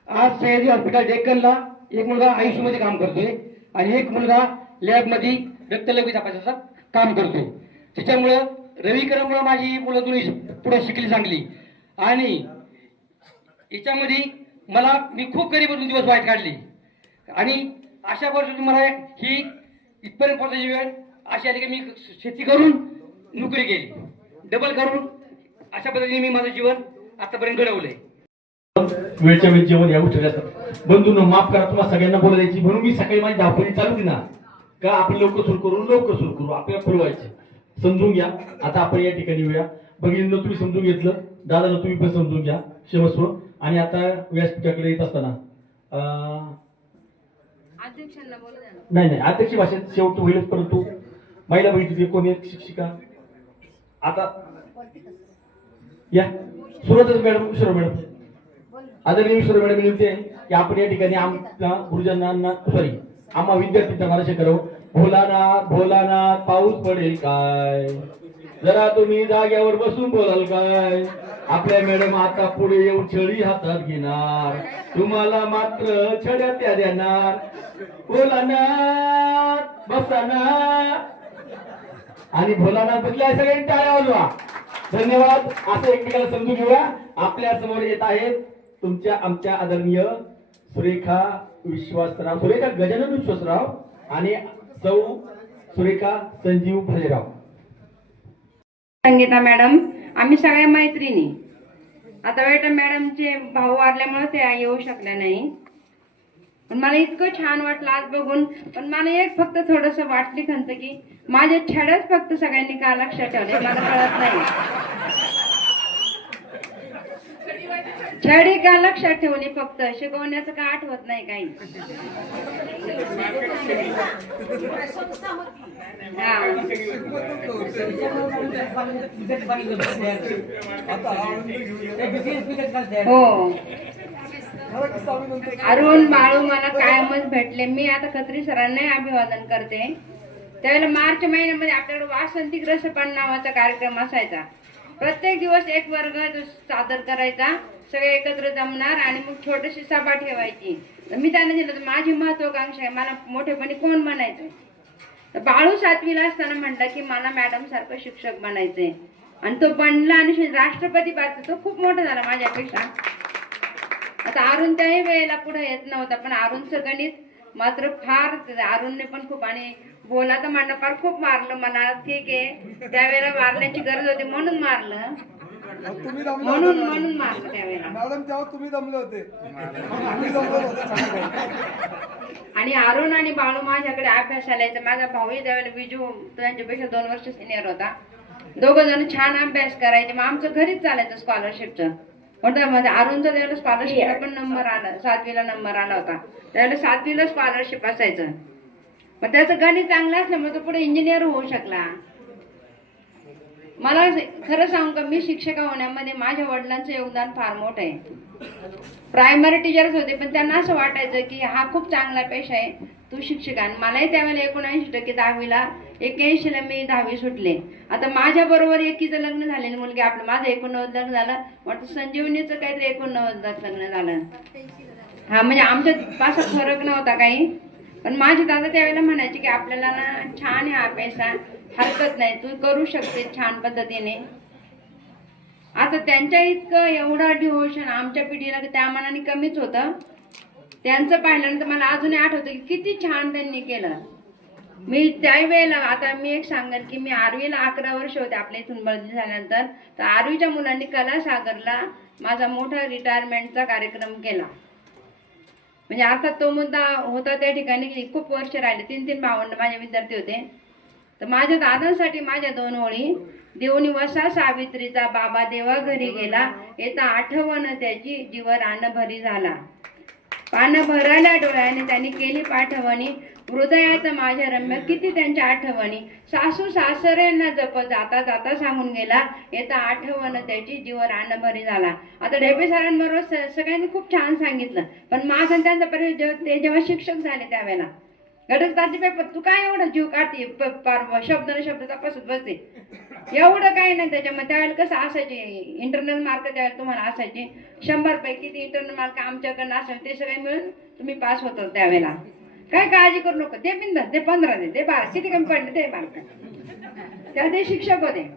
आज सह्याद्री हॉस्पिटल डेक्कनला, एक मुलगा ICU मध्ये काम करतोय आणि एक मुलगा लॅबमध्ये रक्तलघवी तपासाचं काम करतोय. त्याच्यामुळं रविक्रममुळे माझी मुलं दोन्ही पुढे शिकली चांगली. आणि याच्यामध्ये मी खूप गरीबातून दिवस वाईट काढले. आणि अशा परिस्थितीत मला ही इथपर्यंत पोहोचायची वेळ अशी आली की मी शेती करून नोकरी केली, डबल करून अशा पद्धतीने मी माझं जीवन आतापर्यंत घडवलंय. वेळच्या वेळी जेवण या गोष्टी असतात. बंधूंनो, माफ करा, तुम्हाला सगळ्यांना बोला द्यायची म्हणून मी सकाळी माझी धावपळी चालू होती ना, का आपण लवकर सुरू करू, आपल्याला पुरवायचे. समजून घ्या. आता आपण या ठिकाणी येऊया. भगिनींना तुम्ही समजून घेतलं, दादाला तुम्ही पण समजून घ्या, क्षमस्व. आणि आता व्यासपीठाकडे येत असताना नाही नाही अध्यक्ष भाषेत शेवट होईलच, परंतु महिला बैठकीची कोणी एक शिक्षिका आता या सुरुवातच मॅडम विश्वर मॅडम आदरणीय विश्वर मॅडम विनंती आहे की आपण या ठिकाणी आमच्या गुरुजनांना आम्हा विद्यार्थ्यांना मला करावं. भोलानाथ भोलानाथ पाऊस पडेल काय, जरा तुम्ही जाग्यावर बसून बोलाल काय. आपल्या मॅडम आता पुढे येऊन छडी हातात घेणार, तुम्हाला मात्र छड्या त्या देणार. भोलानाथ बसाना आणि भोलानाथ बसल्या सगळ्यांनी टाळ्या वाजवा. धन्यवाद. असं एकमेकाला समजून घेऊया. आपल्या समोर येत आहेत तुमच्या आमच्या आदरणीय सुरेखा विश्वासराव, सुरेखा गजानन विश्वासराव आणि सौ सुरेखा संजीव भालेराव. संगीता मॅडम, आम्ही सगळ्या मैत्रिणी. आता वाईट मॅडमचे भाऊ वारल्यामुळे त्या येऊ शकल्या नाही, पण मला इतकं छान वाटलं आज बघून. पण मला एक फक्त थोडस वाटली खंत की माझ्या छड्याच फक्त सगळ्यांनी का लक्षात ठेवले मला कळत नाही. छडी का लक्षात ठेवली, फक्त शिकवण्याचं का आठवत नाही काही. हो, अरुण बाळू मला कायमच भेटले. मी आता खत्री सरांना अभिवादन करते. त्यावेळेला मार्च महिन्यामध्ये आपल्याकडे वासंतिक रसपान नावाचा कार्यक्रम असायचा. प्रत्येक दिवस एक वर्ग सादर करायचा, सगळे एकत्र जमणार आणि मग छोटीशी सभा ठेवायची. तर मी त्यांना दिलं, माझी महत्वाकांक्षा आहे, मला मोठेपणी कोण बनायचंय. तर बाळू 7वीला असताना म्हटलं की मला मॅडम सारखं शिक्षक बनायचंय, आणि तो बनला आणि राष्ट्रपती पात्र तो खूप मोठा झाला माझ्यापेक्षा. आता अरुण त्याही वेळेला पुढे येत नव्हता, पण अरुणचं गणित मात्र फार, अरुणने पण खूप, आणि बोला तर म्हणणं फार खूप मारलं मला. ठीक आहे, त्यावेळेला मारण्याची गरज होती म्हणून मारलं, म्हणून मारलं त्यावेळेला. मॅडम तेव्हा तुम्ही दमले होते. आणि अरुण आणि बाळू माझ्याकडे अभ्यासाला यायचं. माझा भाऊही त्यावेळेला विजू त्यांच्यापेक्षा 2 वर्ष सिनियर होता. दोघं जण छान अभ्यास करायचे. मग आमचं घरीच चालायचं स्कॉलरशिपचं. म्हणजे अरुणचा त्यावेळेला स्कॉलरशिपला पण नंबर आला, 7वीला नंबर आला होता. त्यावेळेला 7वीला स्कॉलरशिप असायचं. मग त्याचं गणित चांगलं असल्यामुळे तो पुढे इंजिनियर होऊ शकला. मला खरं सांगू का, मी शिक्षिका होण्यामध्ये माझ्या वडिलांचं योगदान फार मोठं आहे. प्रायमरी टीचर्स होते, पण त्यांना असं वाटायचं की हा खूप चांगला पेशा आहे, तू शिक्षिका. मलाही त्यावेळेला 79% 10वीला, 81ला मी 10वी सुटले. आता माझ्या बरोबर एकीचं लग्न झालेलं मुलगी, आपलं माझं 89 लग्न झालं, वाटतं संजीवनीचं काहीतरी 89 लग्न झालं. हा, म्हणजे आमच्यात असा फरक नव्हता काही. पण माझे दादा त्यावेळेला म्हणायचे की आपल्याला ना छान आहे हा पेशा, हरकत नाही, तू करू शकते छान पद्धतीने. आता त्यांच्या इतकं एवढं डिव्होशन आमच्या पिढीला त्या मनाने कमीच होतं. त्यांचं पाहिल्यानंतर मला अजूनही आठवतं की किती छान त्यांनी केलं. मी त्यावेळेला, आता मी एक सांगेन की मी 8वीला 11 वर्ष होते आपल्या इथून बदली झाल्यानंतर. तर 8वीच्या मुलांनी कलासागरला माझा मोठा रिटायरमेंटचा कार्यक्रम केला. म्हणजे अर्थात तो मुद्दा होता त्या ठिकाणी खूप वर्ष राहिले. 3 भावंड माझे विद्यार्थी होते. तर माझ्या दादांसाठी माझ्या 2 ओळी. देवणी वसा सावित्रीचा बाबा देवा घरी गेला, येता आठवण त्याची जीवर आन भरी झाला. पानं भरायला डोळ्याने त्यांनी केली पाठवणी, हृदयाचं माझ्या रम्य किती त्यांच्या आठवणी. सासू सासऱ्यांना जप जाता जाता सांगून गेला, येता आठवण त्याची जीवर आन भरी झाला. आता ढेपे सरांबरोबर सगळ्यांनी खूप छान सांगितलं. पण माझं त्यांचा परिचय ते जेव्हा शिक्षक झाले त्यावेळेला, घटकताचे पेपर, तू काय एवढं जीव काढते, शब्द न शब्द तपासत बसते, एवढं काही नाही त्याच्यामध्ये. त्यावेळेला कसं असायचे इंटरनल मार्क, त्यावेळेला तुम्हाला असायचे 100 पैकी ते इंटरनल मार्क आमच्याकडनं असायचे, ते सगळे मिळून तुम्ही पास होतो त्यावेळेला. काय काळजी करू नका, ते बिंदास, ते 15 दे, ते 12, किती कमी पडले ते मार्क. त्या ते शिक्षक होते.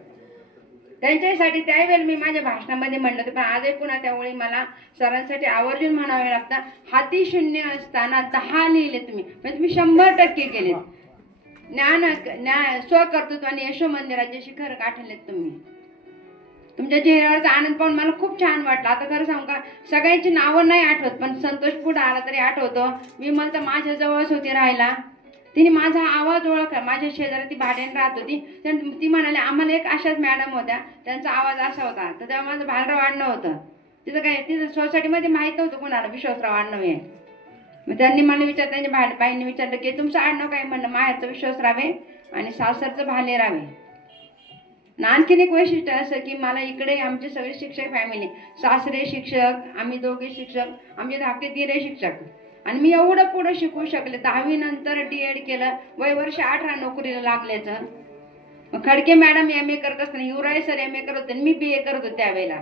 त्यांच्यासाठी त्यावेळेला मी माझ्या भाषणामध्ये म्हणलं होतं, पण आजही पुन्हा त्यावेळी मला सरांसाठी आवर्जून म्हणावे लागतं, हाती 0 असताना 10 लिहिले तुम्ही, म्हणजे तुम्ही 100% केले. स्वकर्तृत्व आणि यशो मंदिराचे शिखर गाठलेत तुम्ही. तुमच्या चेहऱ्यावरचा आनंद पाहून मला खूप छान वाटलं. आता खरं सांगू का, सगळ्यांची नावं नाही आठवत, पण संतोष पुढे आला तरी आठवतो. विमल तर माझ्या जवळच होती राहायला. तिने माझा आवाज ओळखला. माझ्या शेजारी ती भाड्याने राहत होती. ती म्हणाली आम्हाला एक अशाच मॅडम होत्या, त्यांचा आवाज असा होता. तर तेव्हा माझं भालराव आडनाव होतं. तिथं काय तिथं सोसायटीमध्ये माहीत नव्हतं कोणाला विश्वासराव आडनाव आहे. मग त्यांनी मला त्यांच्या बाईंनी विचारलं की तुमचं आडनाव काय? म्हणलं माहेरचं विश्वासराव आहे आणि सासरचं भालेराव आहे. आणखीन एक वैशिष्ट्य असं की मला इकडे आमचे सगळे शिक्षक फॅमिली, सासरे शिक्षक, आम्ही दोघे शिक्षक, आमचे धाकटे दिरे शिक्षक. आणि मी एवढं पुढं शिकू शकले. 10वी नंतर D.Ed केलं. वय वर्ष 18 नोकरीला लागल्याचं. मग खडके मॅडम MA करत असताना, युवराय सर MA करत होते, मी BA करत होते त्यावेळेला.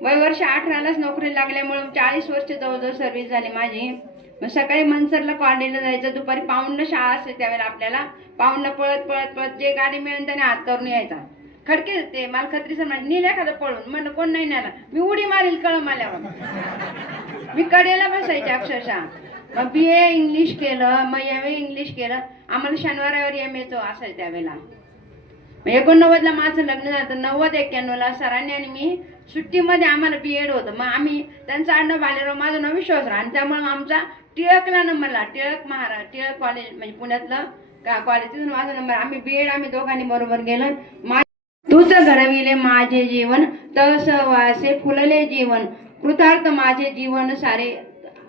वय वर्ष 18लाच नोकरी लागल्यामुळे 40 वर्ष जवळजवळ सर्व्हिस झाली माझी. मग सकाळी मनसरला कॉलेजला जायचं, दुपारी पाऊणला शाळा असते त्यावेळेला आपल्याला. पाऊणला पळत पळत पळत जे गाडी मिळेल त्याने हात करून यायचा. खडके ते मला खत्री सर म्हणजे नेलं एखादं पळून. म्हणलं कोण नाही नेला, मी उडी मारील कळ माल्यावर. मी कडेला बसायचे अक्षरशः. मग BA इंग्लिश केलं, मग MA इंग्लिश केलं. आम्हाला शनिवारावर MAचं असायचं त्यावेळेला. 89ला माझं लग्न झालं. तर 90-91ला सरांनी आणि मी सुट्टीमध्ये आम्हाला B.Ed होतं. मग आम्ही त्यांचं आडनाव भालेराव, माझं नाव विश्वासराव. आणि त्यामुळे आमचा टिळकला नंबरला, टिळक कॉलेज म्हणजे पुण्यातलं कॉलेज, तिथून माझा नंबर. आम्ही B.Ed आम्ही दोघांनी बरोबर गेलो. तुझ घडविले माझे जीवन, तस वासे फुलले जीवन, कृतार्थ माझे जीवन सारे,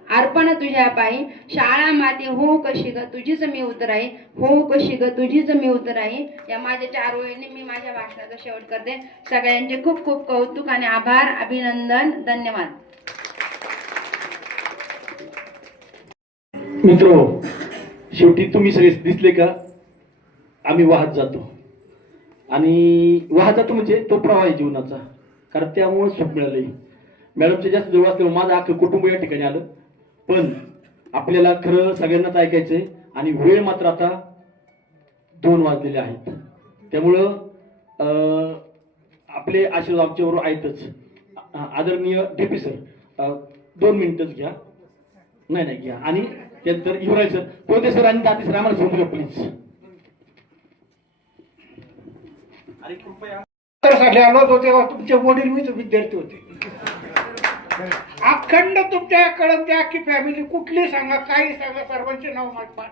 अर्पण तुझ्या पायी, शाळा माते हो कशी ग तुझीच मी उतराई, हो कशी ग तुझीच मी उतराई. या माझ्या 4 ओळींनी मी माझ्या भाषणाचा शेवट करते. सगळ्यांचे खूप खूप कौतुक आणि आभार, अभिनंदन, धन्यवाद. मित्रो, शेवटी तुम्ही सगळे दिसले का? आम्ही वाहत जातो. आणि वाहत जातो म्हणजे तो प्रवाह आहे जीवनाचा. कारण त्यामुळे सुख मिळालंय. मॅडमच्या जास्त जवळ असल्यामुळे माझं अख्खं कुटुंब या ठिकाणी आलं. पण आपल्याला खरं सगळ्यांनाच ऐकायचंय आणि वेळ मात्र आता 2 वाजलेले आहेत. त्यामुळं आपले आशीर्वाद आमच्याबरोबर आहेतच. आदरणीय DP सर 2 मिनिटच घ्या. नाही घ्या. आणि त्यानंतर युवराज सर, कोणते सर आणि दाते सर आम्हाला समजून प्लीज. आणि कृपया साठी आलो होतो तेव्हा तुमचे वडील मीच विद्यार्थी होते. अखंड तुमच्याकडे त्या अख्खी फॅमिली कुठली सांगा, काही सांगा, सर्वांचे नाव पाठ,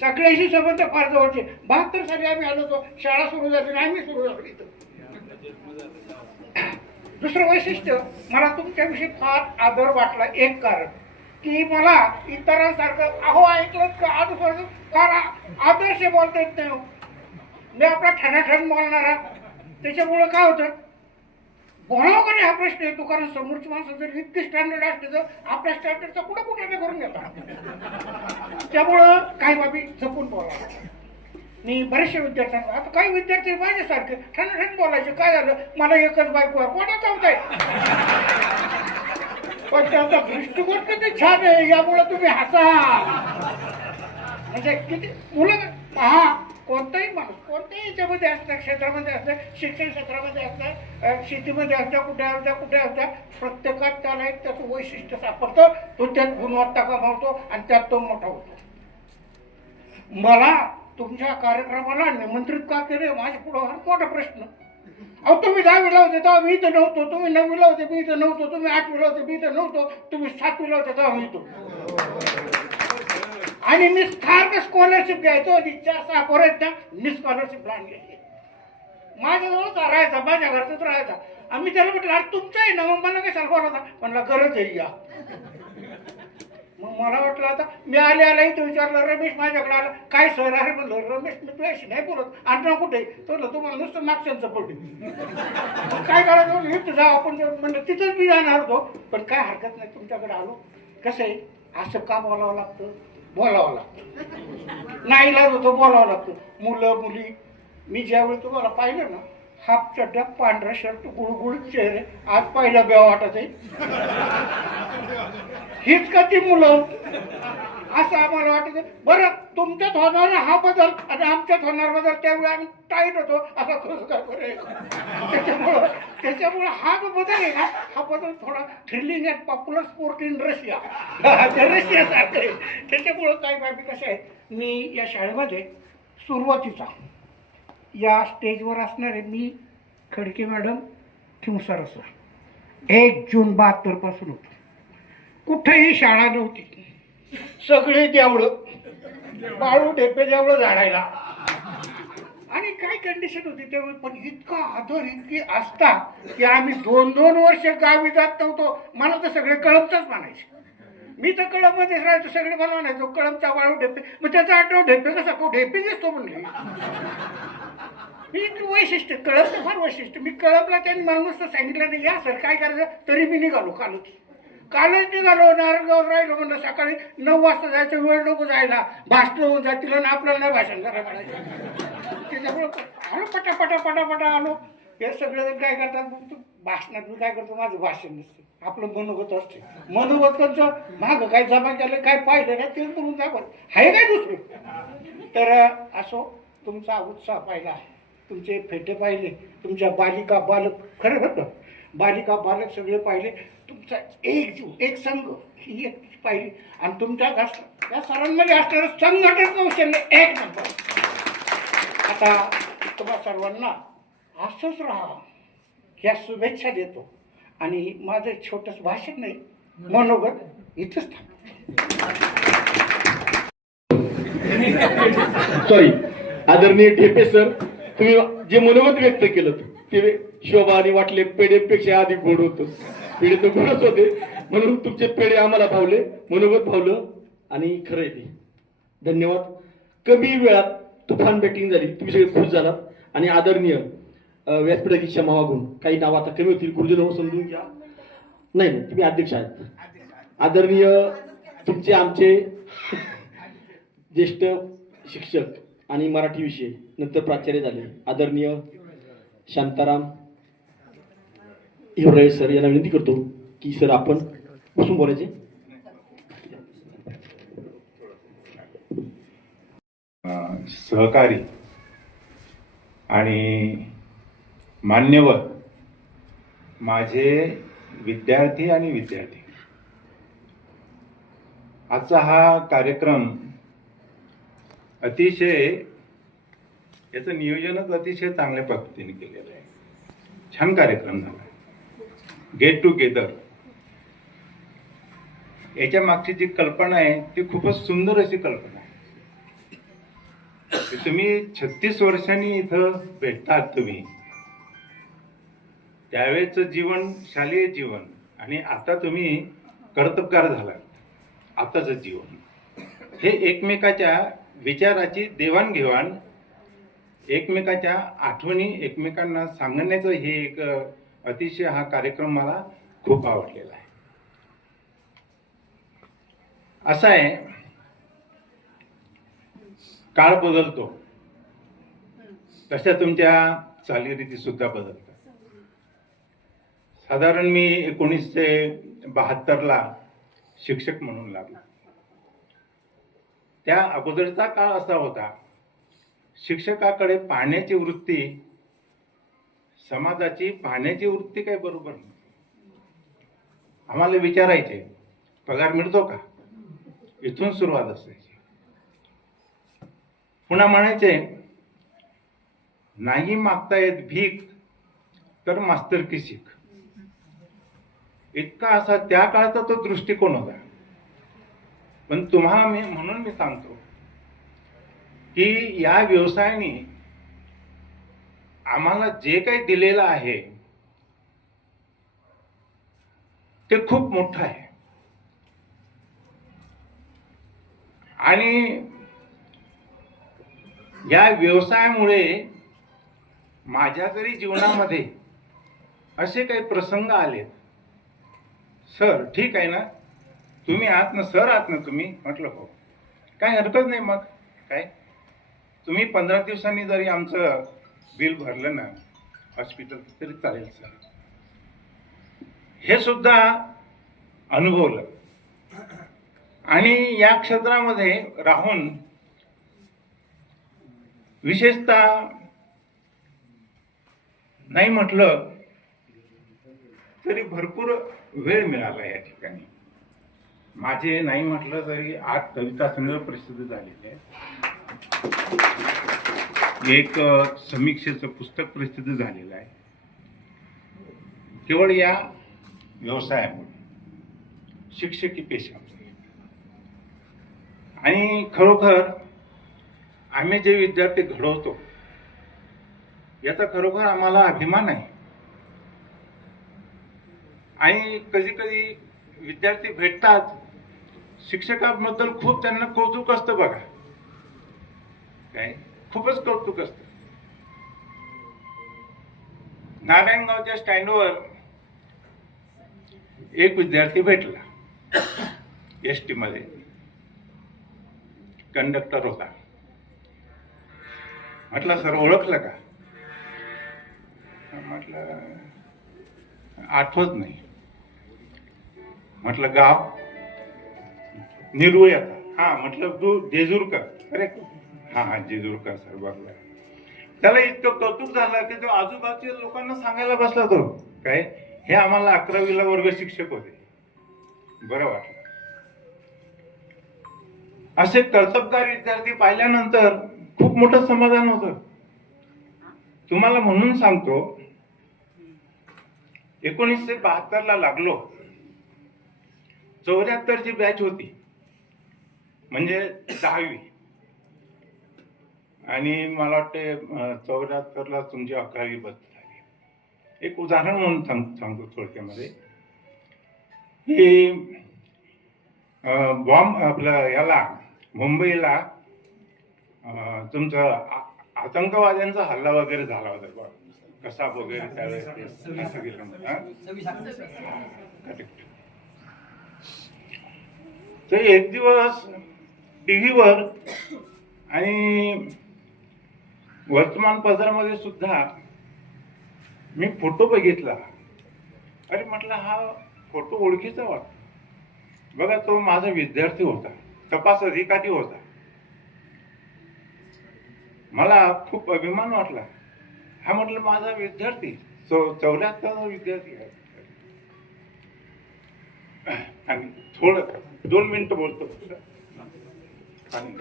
सगळ्याशी संबंध फार जवळचे. 72 साली आम्ही आलो होतो. शाळा सुरू झाली आणि आम्ही सुरू झालो इथं. दुसरं वैशिष्ट्य, मला तुमच्याविषयी फार आदर वाटला. एक कारण की मला इतरांसारखं अहो ऐकलं का आजपर्यंत फार आदर्श बोलता येत नाही. मी आपला ठणाठण बोलणारा. त्याच्यामुळं काय होतं, बोलावं का नाही हा प्रश्न येतो. कारण समोरची माणसं जर इतकी स्टँडर्ड असते तर आपल्या स्टँडर्डचा कुठं करून घेतात. त्यामुळं काही बाबी जपून बोलावं. मी बरेचशे विद्यार्थ्यांना, आता काही विद्यार्थी माझ्यासारखे ठणठण बोलायचे. काय झालं, मला एकच बायको आहे, कोणा चालतंय. पण त्याचा दृष्टिकोन किती छान आहे, यामुळे तुम्ही हसा. म्हणजे किती मुलं पहा, कोणताही माणूस कोणत्याही याच्यामध्ये असतं, क्षेत्रामध्ये असतं, शिक्षण क्षेत्रामध्ये असतं, शेतीमध्ये असतं, कुठे असतं, प्रत्येकात त्याला एक त्याचं वैशिष्ट्य सापडतं. तो त्यात गुणवत्ता कमावतो आणि त्यात तो मोठा होतो. मला तुमच्या कार्यक्रमाला निमंत्रित का केले, माझ्या पुढे हा मोठा प्रश्न. अहो तुम्ही 10वीला होते तेव्हा मी इथं नव्हतो, तुम्ही 9वीला होते मी इथं नव्हतो, तुम्ही 8वीला होते मी इथं नव्हतो, तुम्ही 7वीला होते तेव्हा मी इथं. आणि मी सारखं स्कॉलरशिप घ्यायचो. 4-6 पोरांना मी स्कॉलरशिप लहान घ्यायची. माझ्याजवळच राहायचा, माझ्या घरातच राहायचा. आम्ही त्याला म्हटलं अरे तुमचं आहे ना, मग मला काय सल्फर होता. म्हणला गरज आहे या. मग मला वाटलं आता मी आले इथं विचारलं, रमेश माझ्याकडे आला, काय सर आहे म्हणलं. रमेश मी तुझ्याशी नाही बोलत, आणलं कुठे तो तुम्हाला नुसतं नागशांचं पडली. काय करायचं इथं जाऊ आपण. म्हणलं तिथंच मी जाणार होतो, पण काय हरकत नाही तुमच्याकडे आलो. कसं आहे, असं का बोलावं लागतं, बोलावं लागतं. नाही इलाज होतो, बोलावं लागतं. मुलं मुली, मी ज्यावेळी तुम्हाला पाहिलं ना, हाफ चड्ड्या, पांढरा शर्ट, गुळगुळ चेहरे, आज पाहिलं बेव वाटत आहे. हीच का ती मुलं, असं आम्हाला वाटत. बरं तुमच्यात होणारा हा बदल आणि आमच्यात होणारा बदल, त्यावेळी आम्ही टाईट होतो असा कसं काय बरं. त्याच्यामुळं हा जो बदल आहे ना, हा बदल थोडा thrilling and popular sport in Russia, रशियासारखं आहे. त्याच्यामुळं काही बाबी कशा आहेत, मी या शाळेमध्ये सुरुवातीचा या स्टेजवर असणारे मी, खडके मॅडम, ठिवसार सर 1 जून 72 पासून होतो. कुठेही शाळा नव्हती, सगळे देवळं. बाळू ढेपे जेवढं झाडायला. आणि काय कंडिशन होती तेव्हा, पण इतका आदर इतकी आस्था की आम्ही 2-2 वर्ष गावी जात नव्हतो. मला तर सगळे कळमचाच म्हणायचे. मी तर कळममध्येच राहायचो, सगळे मला म्हणायचो कळमचा बाळू ढेपे. मग त्याचा आठवण ढेपे कसा को ढेपे दिसतो म्हणले. मी वैशिष्ट्य कळमचं फार वैशिष्ट्य. मी कळमला त्यांनी मला नुसतं सांगितलं नाही या सर काय करायचं, तरी मी निघालो कालच निघालो. नारायणगावात राहिलो. म्हणलं सकाळी 9 वाजता जायचं, वेळ नको जायला, भाषण होऊन जातील आणि आपल्याला नाही भाषण करायला मिळायचं. त्याच्यामुळं आलो पटापटा आलो. हे सगळेजण काय करतात, भाषणात मी काय करतो, माझं भाषण नसतं, आपलं मनोगत असते. मनोगतांचं मागं काय जमा केलं काय पाहिलं ना ते करून दाखवत आहे काय दुसरं. तर असो तुमचा उत्साह पाहिला, तुमचे फेटे पाहिले, तुमच्या बालिका बालक, खरं होतं बालिका बालक सगळे पाहिले, तुमचा एक जीव एक संघ ही एक पाहिली. आणि तुमच्या या सरांमध्ये असणारं संघटन कौशल्य एक नंबर. आता तुम्हा सर्वांना असंच राहा ह्या शुभेच्छा देतो. आणि माझं छोटंसं भाषण नाही, मनोगत इथंच सॉरी आदरणीय ढेपे सर, तुम्ही जे मनोगत व्यक्त केलं ते शोभाने वाटले. पेढेपेक्षा अधिक गोड होतं. पेढे तर गोडच होते, म्हणून तुमचे पेढे आम्हाला भावले, मनोगत भावलं. आणि खरं आहे ते. धन्यवाद. कमी वेळात तुफान बॅटिंग झाली, तुम्ही सगळे खुश झालात. आणि आदरणीय व्यासपीठाची क्षमा मागून काही नाव आता कमी होतील, गुरुजन समजून घ्या. नाही तुम्ही अध्यक्ष आहेत. आदरणीय तुमचे आमचे ज्येष्ठ शिक्षक आणि मराठी विषय नंतर प्राचार्य झाले आदरणीय शांताराम हिवराळे सर यांना विनंती करतो की सर आपण बसून बोलायचे. सहकारी आणि मान्यवर माझे विद्यार्थी आणि विद्यार्थी, आजचा हा कार्यक्रम अतिशय याचं नियोजनच अतिशय चांगल्या पद्धतीने केलेलं आहे. छान कार्यक्रम झाला. गेट टुगेदर याच्या मागची जी कल्पना आहे ती खूपच सुंदर अशी कल्पना आहे. तुम्ही 36 वर्षांनी इथं भेटतात, तुम्ही त्यावेळेचं जीवन, शालेय जीवन, आणि आता तुम्ही कर्तबगार झालात, आताचं जीवन, हे एकमेकाच्या विचाराची देवाणघेवाण, एकमेकाच्या आठवणी एकमेकांना सांगण्याचं हे एक अतिशय हा कार्यक्रम मला खूप आवडलेला आहे. असं आहे, काळ बदलतो तशा तुमच्या चालीरीती सुद्धा बदलतात. साधारण मी 1972ला शिक्षक म्हणून लागलो. त्या अगोदरचा काळ असा होता, शिक्षकाकडे पाहण्याची वृत्ती, समाजाची पाहण्याची वृत्ती काही बरोबर नाही. आम्हाला विचारायचे पगार मिळतो का, इथून सुरुवात असायची. पुन्हा म्हणायचे नाही मागता येत भीक तर मास्तरकी शिक. इतका असा त्या काळाचा तो दृष्टिकोन होता. पण तुम्हाला म्हणून मी सांगतो की या व्यवसायाने आम्हाला जे काही दिलेलं आहे ते खूप मोठं आहे. आणि या व्यवसायामुळे माझ्या जरी जीवनामध्ये असे काही प्रसंग आलेत, सर ठीक आहे ना, तुम्ही आहात ना, सर आहात ना तुम्ही, म्हटलं हो, काय हरकत नाही. मग काय, तुम्ही 15 दिवसांनी जरी आमचं बिल भरलं ना हॉस्पिटल तरी चालेल सर. हे सुद्धा अनुभवलं. आणि या क्षेत्रामध्ये राहून विशेषतः नाही म्हटलं तरी भरपूर वेळ मिळाला या ठिकाणी. माझे नाही म्हटलं तरी 8 कविता संग्रह प्रसिद्ध झालेले आहे. एक समीक्षेचं पुस्तक प्रसिद्ध झालेलं आहे. केवळ या व्यवसायामुळे, शिक्षकी पेशामुळे. आणि खरोखर आम्ही जे विद्यार्थी घडवतो याचा खरोखर आम्हाला अभिमान आहे. आणि कधी कधी विद्यार्थी भेटतात, शिक्षकांबद्दल खूप त्यांना कौतुक असतं बघा, काय खूपच कौतुक असतं. नारायणगावच्या स्टँडवर एक विद्यार्थी भेटला, एसटी मध्ये कंडक्टर होता. म्हटलं सर ओळखलं का? म्हटलं आठवत नाही. म्हटलं गाव? निरुळ्या. हा. म्हटलं तू जेजूरकर? अरे हा हा जेजूरकर सर, बघला. त्याला इतकं कौतुक झालं की तो आजूबाजूच्या लोकांना सांगायला बसला. तो काय हे आम्हाला 11वीला वर्ग शिक्षक होते. बरं वाटलं. असे कर्तबगार विद्यार्थी पाहिल्यानंतर खूप मोठं समाधान होतं. तुम्हाला म्हणून सांगतो, 1972ला लागलो, 74ची बॅच होती, म्हणजे 10वी, आणि मला वाटते 74ला तुमची 11वी बदली झाली. एक उदाहरण म्हणून सांगतो थोडक्यामध्ये, की बॉम्ब आपलं याला मुंबईला तुमचं आतंकवाद्यांचा हल्ला वगैरे झाला होता बघ, कसा वगैरे त्यावेळेस असं गेलं. तर एक दिवस टीव्हीवर आणि वर्तमानपत्रामध्ये सुद्धा मी फोटो बघितला. अरे म्हटलं हा फोटो ओळखीचा वाटतो. बघा, तो माझा विद्यार्थी होता, तपास अधिकारी होता. मला खूप अभिमान वाटला. हा म्हटलं माझा विद्यार्थी, 74 विद्यार्थी आहे. आणि थोडं 2 मिनिटं बोलतो. आणि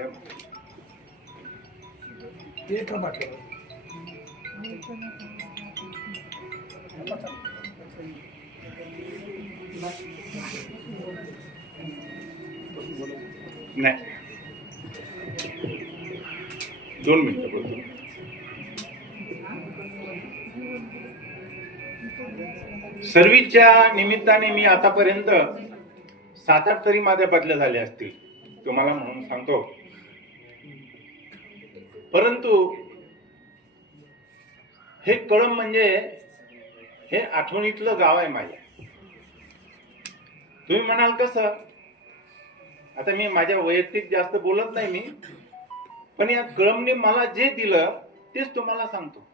नाही, 2 मिनिटं बोलतो. सर्व्हिसच्या निमित्ताने मी आतापर्यंत 7-8 तरी माझ्या बदल्या झाल्या असतील, तुम्हाला म्हणून सांगतो. परंतु हे कळंब म्हणजे हे आठवणीतलं गाव आहे माझ्या. तुम्ही म्हणाल कसं? आता मी माझ्या वैयक्तिक जास्त बोलत नाही मी, पण या कळंबने मला जे दिलं तेच तुम्हाला सांगतो.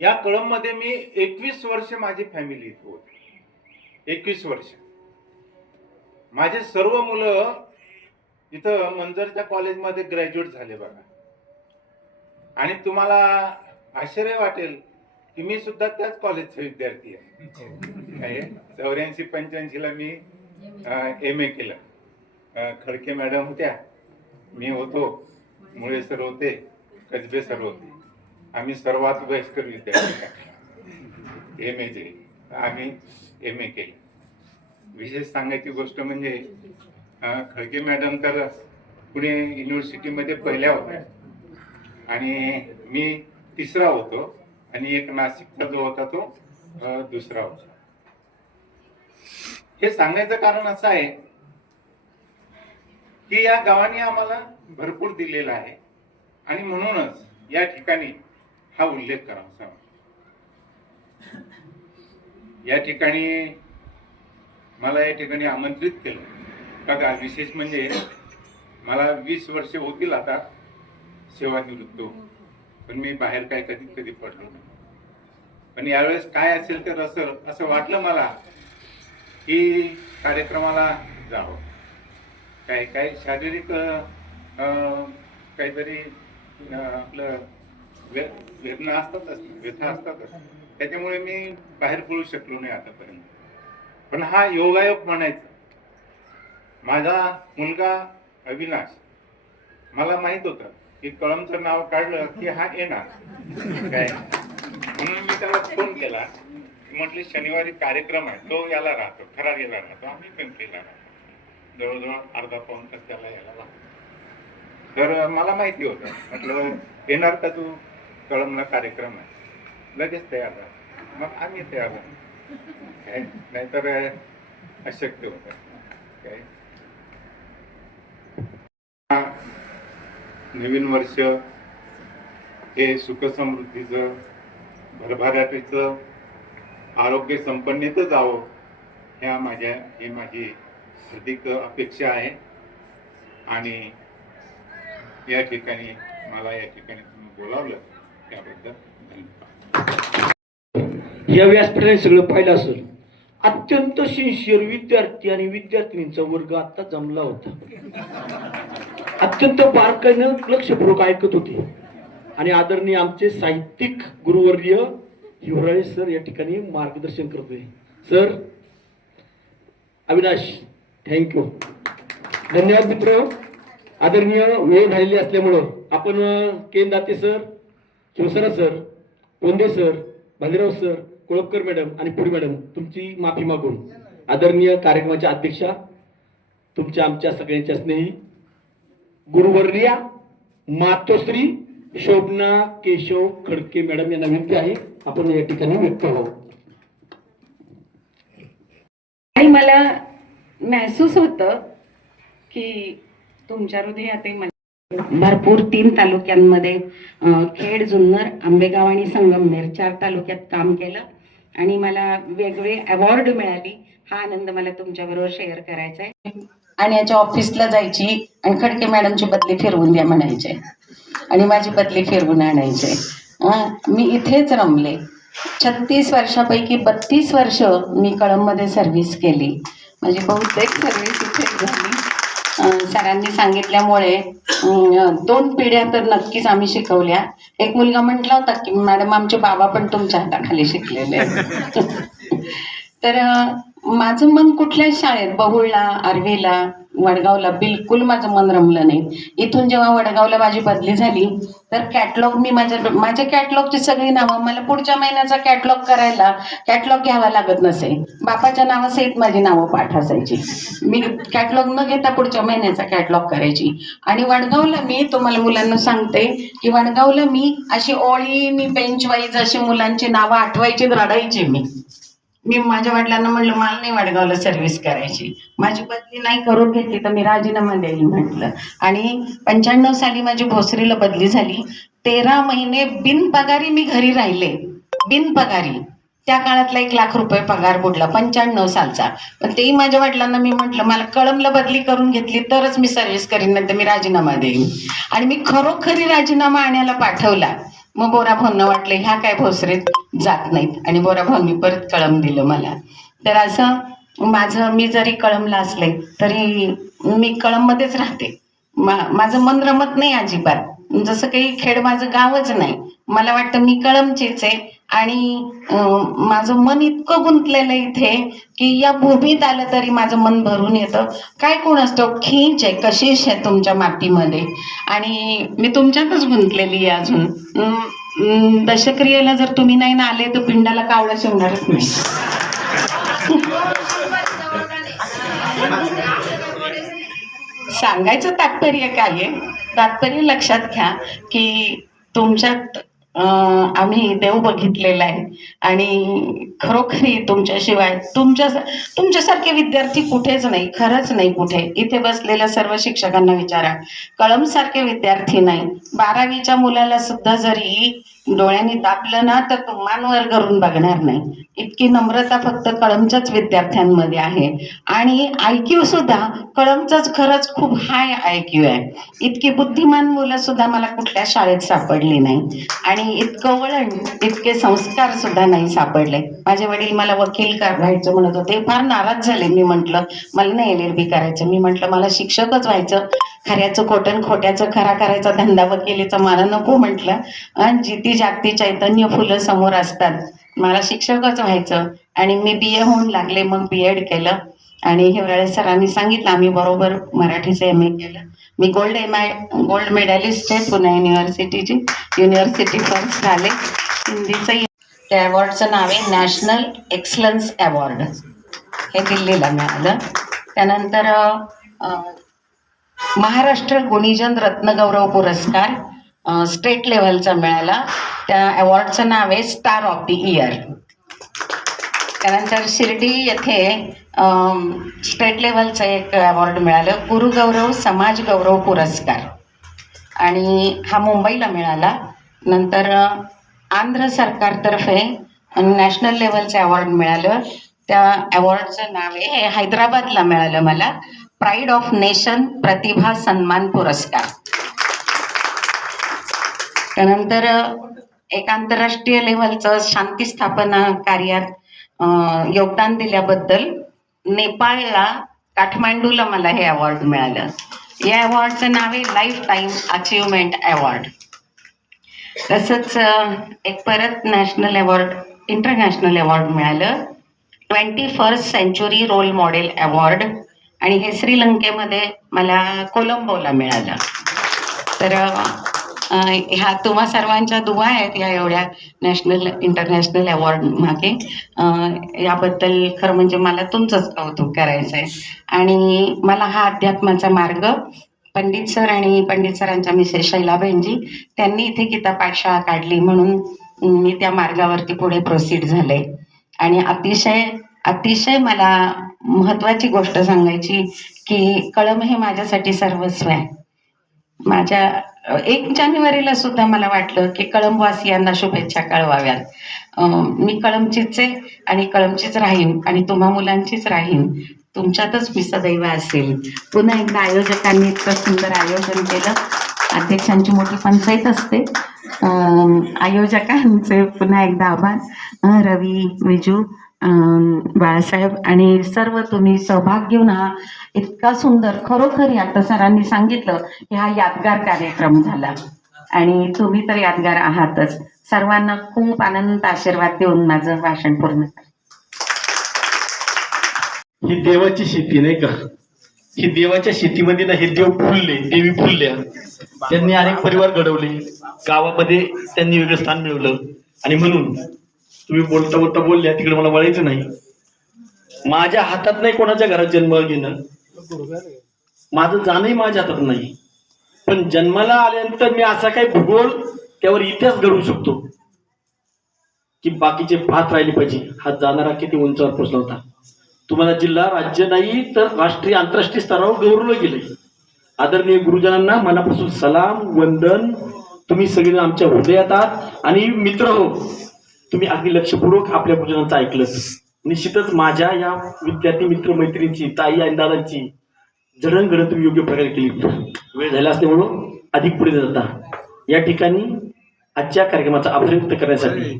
या कळंबमध्ये मी 21 वर्ष माझी फॅमिली इथं होती. 21 वर्ष. माझे सर्व मुलं इथं मंजरच्या कॉलेजमध्ये ग्रॅज्युएट झाले बघा. आणि तुम्हाला आश्चर्य वाटेल की मी सुद्धा त्याच कॉलेजचा विद्यार्थी आहे. 84-85ला मी MA केलं. खडके मॅडम होत्या, मी होतो, मुळे सर होते, कसबे सर होते. आम्ही सर्वात वयस्कर विद्यार्थी MAचे. आम्ही MA केलं. विशेष सांगायची गोष्ट म्हणजे खडके मॅडम तर पुणे युनिव्हर्सिटीमध्ये पहिल्या होत्या आणि मी 3रा होतो, आणि एक नाशिकचा जो होता तो 2रा होता. हे सांगायचं कारण असं आहे की या गावाने आम्हाला भरपूर दिलेला आहे, आणि म्हणूनच या ठिकाणी हा उल्लेख करावा. या ठिकाणी मला या ठिकाणी आमंत्रित केलं बघा. विशेष म्हणजे मला 20 वर्ष होतील आता सेवानिवृत्त, पण मी बाहेर काय कधी पडलो नाही. पण यावेळेस काय असेल तर असं वाटलं मला की कार्यक्रमाला जावं. काय शारीरिक काहीतरी आपलं वेदना असतातच, व्यथा असतातच, त्याच्यामुळे मी बाहेर पडू शकलो नाही आतापर्यंत. पण हा योगायोग म्हणायचा. माझा मुलगा अविनाश, मला माहित होतं की कळंबचं नाव काढलं की हा येणार काय, म्हणून मी त्याला फोन केला. म्हटले शनिवारी कार्यक्रम आहे, तो याला राहतो, खराडीला राहतो, आम्ही पिंपरीला राहतो. जवळजवळ अर्धा-पाऊण तास त्याला यायला लागतो. तर मला माहिती होतं, म्हटलं येणार का तू, कळमला कार्यक्रम आहे, लगेच तयार झाला. मग आम्ही तयार झालो, काय नाहीतर अशक्य होतं काय. नवीन वर्ष हे सुखसमृद्धीचं, भरभराटीचं, आरोग्य संपन्नेचं जावं ही माझी हार्दिक अपेक्षा आहे. आणि या ठिकाणी मला या ठिकाणी तुम्ही बोलावलं त्याबद्दल धन्यवाद. या व्यासपीठाने सगळं पाहिलं असेल. अत्यंत सिन्सिअर विद्यार्थी आणि विद्यार्थिनींचा वर्ग आता जमला होता. अत्यंत बारकाईनं लक्षपूर्वक ऐकत होते. आणि आदरणीय आमचे साहित्यिक गुरुवर्य हिवराळे सर या ठिकाणी मार्गदर्शन करतोय. सर, अविनाश, थँक्यू, धन्यवाद मित्र. आदरणीय वेळ झालेली असल्यामुळं आपण Date sir, Shivsara sir, Ponde sir, Bhalerao sir, Kolapkar madam आणि पुरी मॅडम तुमची माफी मागून आदरणीय कार्यक्रमाच्या अध्यक्षा, तुमच्या आमच्या सगळ्यांच्या स्नेही गुरुवर्या मातोश्री शोभना केशव खडके मॅडम यांना विनंती आहे आपण या ठिकाणी व्यक्त व्हावं. आणि मला महसूस होतं की तुमच्या हृदयातही भरपूर 3 तालुक्यांमध्ये खेड, जुन्नर, आंबेगाव आणि संगमनेर 4 तालुक्यात काम केलं आणि मला वेगवेगळी अवॉर्ड मिळाली. हा आनंद मला तुमच्याबरोबर शेअर करायचा आहे. आणि याच्या ऑफिसला जायची आणि खडके मॅडमची बदली फिरवून द्या म्हणायचे आणि माझी बदली फिरवून आणायचे. मी इथेच रमले. 36 वर्षापैकी 32 वर्ष मी कळममध्ये सर्व्हिस केली. माझी बहुतेक सर्व्हिस इथेच झाली. सरांनी सांगितल्यामुळे 2 पिढ्या तर नक्कीच आम्ही शिकवल्या. एक मुलगा म्हटला होता की मॅडम आमचे बाबा पण तुमच्या हाताखाली शिकलेले. तर माझं मन कुठल्याच शाळेत, बहुळला, आर्वीला, वडगावला बिलकुल माझं मन रमलं नाही. इथून जेव्हा वडगावला माझी बदली झाली तर कॅटलॉग मी माझ्या कॅटलॉगची सगळी नावं, मला पुढच्या महिन्याचा कॅटलॉग करायला कॅटलॉग घ्यावा लागत नसे. बापाच्या नावासहित माझी नावं पाठ असायची. मी कॅटलॉग न घेता पुढच्या महिन्याचा कॅटलॉग करायची. आणि वडगावला मी तुम्हाला मुलांना सांगते की वडगावला मी अशी ओळीनी बेंच वाईज अशी मुलांची नावं आठवायची, रडायची. मी माझ्या वडिलांना म्हणलं मला नाही वडगावला सर्व्हिस करायची, माझी बदली नाही करून घेतली तर मी राजीनामा देईल म्हटलं. आणि 95 साली माझी भोसरीला बदली झाली. 13 महिने बिनपगारी मी घरी राहिले, बिनपगारी. त्या काळातला 1 लाख रुपये पगार बुडला 95 सालचा. पण तेही माझ्या वडिलांना मी म्हटलं मला कळमला बदली करून घेतली तरच मी सर्व्हिस करीन, नंतर मी राजीनामा देईन. आणि मी खरोखरी राजीनामा आणायला पाठवला. मग बोराभाऊंना वाटलं ह्या काय भोसरीत जात नाहीत आणि बोराभाऊंनी परत कळम दिलं मला. तर असं मी जरी कळमला असले तरी मी कळममध्येच राहते. माझं मन रमत नाही अजिबात. जसं काही खेड माझं गावच नाही. मला वाटतं मी कळमचीच आहे आणि माझं मन इतकं गुंतलेलं इथे की या भूमीत आलं तरी माझं मन भरून येतं. काय कोण असतं, खींच आहे, कशिश आहे तुमच्या मातीमध्ये आणि मी तुमच्यातच गुंतलेली आहे अजून. दशक्रियेला जर तुम्ही नाही ना आले तर पिंडाला कावळा शिवणारच नाही. सांगायचं तात्पर्य काय आहे, तात्पर्य लक्षात घ्या की तुमच्यात आम्ही देव बघितलेला आहे आणि खरोखरी तुमच्याशिवाय तुमच्यासारखे विद्यार्थी कुठेच नाही, खरंच नाही कुठे. इथे बसलेल्या सर्व शिक्षकांना विचारा, कळमसारखे विद्यार्थी नाही. 12वीच्या मुलाला सुद्धा जरी डोळ्यांनी दाबलं ना तर तो मानवर करून बघणार नाही. इतकी नम्रता फक्त कळमच्याच विद्यार्थ्यांमध्ये आहे. आणि IQ सुद्धा कळमचाच खरंच खूप हाय IQ आहे. इतकी बुद्धिमान मुलं सुद्धा मला कुठल्या शाळेत सापडली नाही आणि इतकं वळण, इतके संस्कार सुद्धा नाही सापडले. माझे वडील मला वकील व्हायचं म्हणत होते, फार नाराज झाले. मी म्हटलं मला नाही LLB करायचं. मी म्हटलं मला शिक्षकच व्हायचं. खऱ्याचं खोटं, खोट्याचं खरा करायचा धंदा वकिलीचा मला नको म्हटलं. जिती जागती चैतन्य फुलं समोर असतात, मला शिक्षकच व्हायचं. आणि मी BA होऊन लागले, मग B.Ed केलं आणि हिवराळे सरांनी सांगितलं आम्ही बरोबर मराठीचं MA केलं. मी गोल्ड मेडलिस्ट आहे पुणे युनिव्हर्सिटीची, युनिव्हर्सिटी फर्स्ट झाले. हिंदीचं त्या अवॉर्डचं नाव आहे नॅशनल एक्सलन्स अवॉर्ड. हे दिल्लीला मिळालं. त्यानंतर महाराष्ट्र गुणीजन रत्नगौरव पुरस्कार स्टेट लेवलचा मिळाला. त्या अवॉर्डचं नाव आहे स्टार ऑफ द इयर. त्यानंतर शिर्डी येथे स्टेट लेवलचं एक अवॉर्ड मिळालं, गुरुगौरव समाज गौरव पुरस्कार, आणि हा मुंबईला मिळाला. नंतर आंध्र सरकारतर्फे नॅशनल लेवलचं अवॉर्ड मिळालं. त्या अवॉर्डचं नाव आहे, हे हैदराबादला मिळालं मला, प्राईड ऑफ नेशन प्रतिभा सन्मान पुरस्कार. त्यानंतर एक आंतरराष्ट्रीय लेवलचं शांती स्थापना कार्यात योगदान दिल्याबद्दल नेपाळला काठमांडूला मला हे अवॉर्ड मिळालं. या अवॉर्डचं नाव आहे लाईफ टाईम अचीवमेंट अवॉर्ड. तसंच एक परत नॅशनल अवॉर्ड, इंटरनॅशनल अवॉर्ड मिळालं, 21st century role model award, आणि हे श्रीलंकेमध्ये मला कोलंबोला मिळालं. तर ह्या तुम्हा सर्वांच्या दुवा आहेत या एवढ्या नॅशनल इंटरनॅशनल अवॉर्ड मागे. याबद्दल खरं म्हणजे मला तुमचंच कौतुक करायचं आहे. आणि मला हा अध्यात्माचा मार्ग पंडित सर आणि पंडित सरांच्या मिसेस शैलाबेनजी त्यांनी इथे गीता पाठशाळा काढली म्हणून मी त्या मार्गावरती पुढे प्रोसीड झाले. आणि अतिशय मला महत्त्वाची गोष्ट सांगायची की कळम हे माझ्यासाठी सर्वस्व आहे. माझ्या 1 जानेवारीला सुद्धा मला वाटलं की कळंबवासियांना शुभेच्छा कळवाव्यात. मी कळंबचीच आहे आणि कळंबचीच राहीन आणि तुम्हा मुलांचीच राहीन. तुमच्यातच मी सदैव असेल. पुन्हा एकदा आयोजकांनी इतकं सुंदर आयोजन केलं. अध्यक्षांची मोठी पंचायत असते. आयोजकांचे पुन्हा एकदा आभार. रवी, विजू, बाळासाहेब आणि सर्व तुम्ही सहभाग घेऊन हा इतका सुंदर, खरोखर आता सरांनी सांगितलं की हा यादगार कार्यक्रम झाला आणि तुम्ही तर यादगार आहातच. सर्वांना खूप आनंद आशीर्वाद देऊन माझं भाषण पूर्ण. ही देवाची शेती नाही का? ही देवाच्या शेतीमध्ये ना हे देव फुलले, देवी फुलल्या. त्यांनी अनेक परिवार घडवले, गावामध्ये त्यांनी वेगळं स्थान मिळवलं. आणि म्हणून तुम्ही बोलता बोलता बोलल्या तिकडे मला वळायचं नाही. माझ्या हातात नाही कोणाच्या घरात जन्म घेणं, माझं जाणंही माझ्या हातात नाही. पण जन्माला आल्यानंतर मी असा काही भूगोल त्यावर इतिहास घडवू शकतो की बाकीचे पाहत राहिले पाहिजे हा जाणारा किती उंचावर पोचला होता. तुम्हाला जिल्हा, राज्य नाही तर राष्ट्रीय, आंतरराष्ट्रीय स्तरावर गौरवलं गेलंय. आदरणीय गुरुजनांना मनापासून सलाम, वंदन. तुम्ही सगळे आमच्या हृदयात आहात. आणि मित्र हो, तुम्ही अगदी लक्षपूर्वक आपल्या गुरुजनांचं ऐकलं. निश्चितच माझ्या या विद्यार्थी मित्र मैत्रिणींची, ताई आणि दादांची जडणघडण तुम्ही योग्य प्रकारे केली. वेळ झाला असल्यामुळं अधिक पुढे जाता या ठिकाणी आजच्या कार्यक्रमाचा आभार व्यक्त करण्यासाठी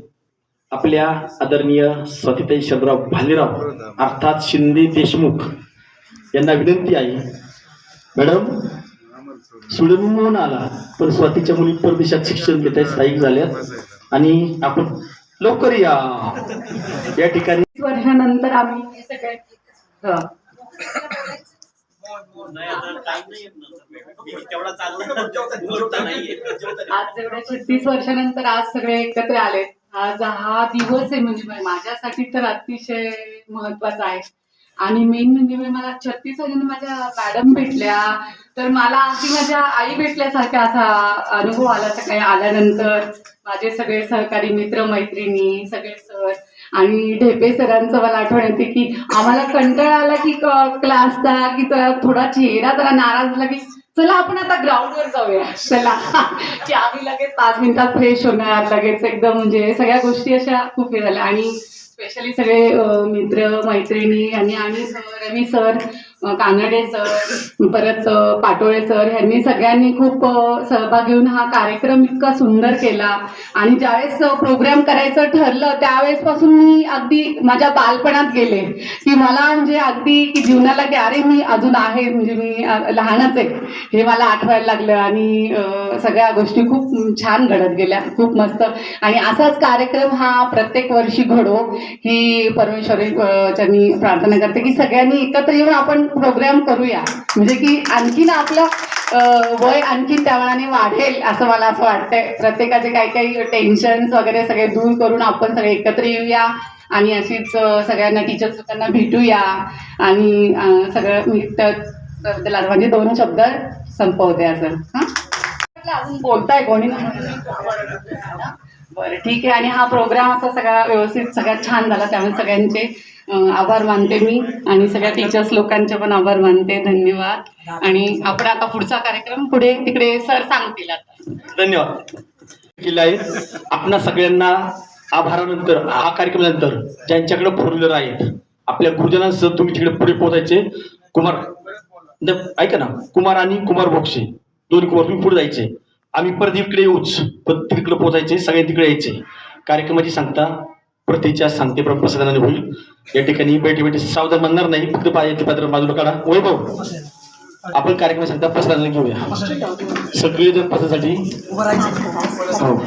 आपल्या आदरणीय स्वातीताई शंभराव भालेराव अर्थात शिंदे देशमुख यांना विनंती आहे. मॅडम, स्टुडंट म्हणून आला पण स्वातीच्या मुली परदेशात शिक्षण घेत आहेत, स्थायिक झाल्यात आणि आपण लवकर या ठिकाणी. वर्षानंतर आम्ही सगळे आज एवढ्या 36 वर्षानंतर आज सगळे एकत्र आले. आज हा दिवस आहे म्हणजे माझ्यासाठी तर अतिशय महत्वाचा आहे. आणि मेन म्हणजे मला 36 वर्षांनी माझ्या मॅडम भेटल्या तर मला अगदी माझ्या आई भेटल्यासारखा असा अनुभव आला. सकाळी आल्यानंतर माझे सगळे सहकारी मित्र मैत्रिणी, सगळे सर आणि ढेपे सरांचं मला आठवण येते की आम्हाला कंटाळा आला की क्लासचा की थोडा चेहरा जरा नाराज झाला की चला आपण आता ग्राउंडवर जाऊया, चला की आम्ही लगेच 5 मिनिटात फ्रेश होणार, लगेच एकदम म्हणजे सगळ्या गोष्टी अशा खूप हे झाल्या. आणि स्पेशली सगळे मित्र मैत्रिणी आणि रवी सर, कानडे सर, परत पाटोळे सर ह्यांनी सगळ्यांनी खूप सहभाग घेऊन हा कार्यक्रम इतका सुंदर केला. आणि ज्यावेळेस प्रोग्राम करायचं ठरलं त्यावेळेसपासून मी अगदी माझ्या बालपणात गेले की मला म्हणजे अगदी की जीवनाला की अरे मी अजून आहे, म्हणजे मी लहानच आहे हे मला आठवायला लागलं. आणि सगळ्या गोष्टी खूप छान घडत गेल्या, खूप मस्त. आणि असाच कार्यक्रम हा प्रत्येक वर्षी घडो ही परमेश्वरीच्या मी प्रार्थना करते की सगळ्यांनी एकत्र येऊन आपण प्रोग्राम करूया, म्हणजे की आणखीन आपलं वय आणखीन त्यावेळाने वाढेल असं मला असं वाटतंय. प्रत्येकाचे काही काही टेन्शन्स वगैरे सगळे दूर करून आपण सगळे एकत्र येऊया आणि अशीच सगळ्यांना टीचर्स लोकांना भेटूया आणि सगळं तर त्याला म्हणजे 2 शब्द संपवते असं. हा अजून बोलताय कोणी बरं ठीक आहे. आणि हा प्रोग्राम असा सगळा व्यवस्थित सगळ्यात छान झाला, त्यामुळे सगळ्यांचे आभार मानते मी आणि सगळ्या टीचर्स लोकांचे पण आभार मानते. धन्यवाद. आणि आपण आता पुढचा कार्यक्रम पुढे तिकडे सर सांगतील आता. धन्यवाद केलं आहे. आपणा सगळ्यांना आभारानंतर हा कार्यक्रमानंतर ज्यांच्याकडे फोर व्हीलर आहेत आपल्या गुरुजनांसह तुम्ही तिकडे पुढे पोहोचायचे. कुमार ऐका ना, कुमार आणि कुमार बोक्षे दोन्ही कुमार तुम्ही पुढे जायचे. आम्ही परत इकडे येऊच, पण तिकडे पोहोचायचे, सगळे तिकडे यायचे. कार्यक्रमाची सांगता प्रतीच्या सांगतेप्रमाणे प्रसादाने होईल. या ठिकाणी बैठी सावधान म्हणणार नाही, फक्त पाहिजे पात्र बाजूला काढा. वैभव आपण कार्यक्रम सांगता प्रसादाने घेऊया. सगळे जण प्रसादासाठी हो.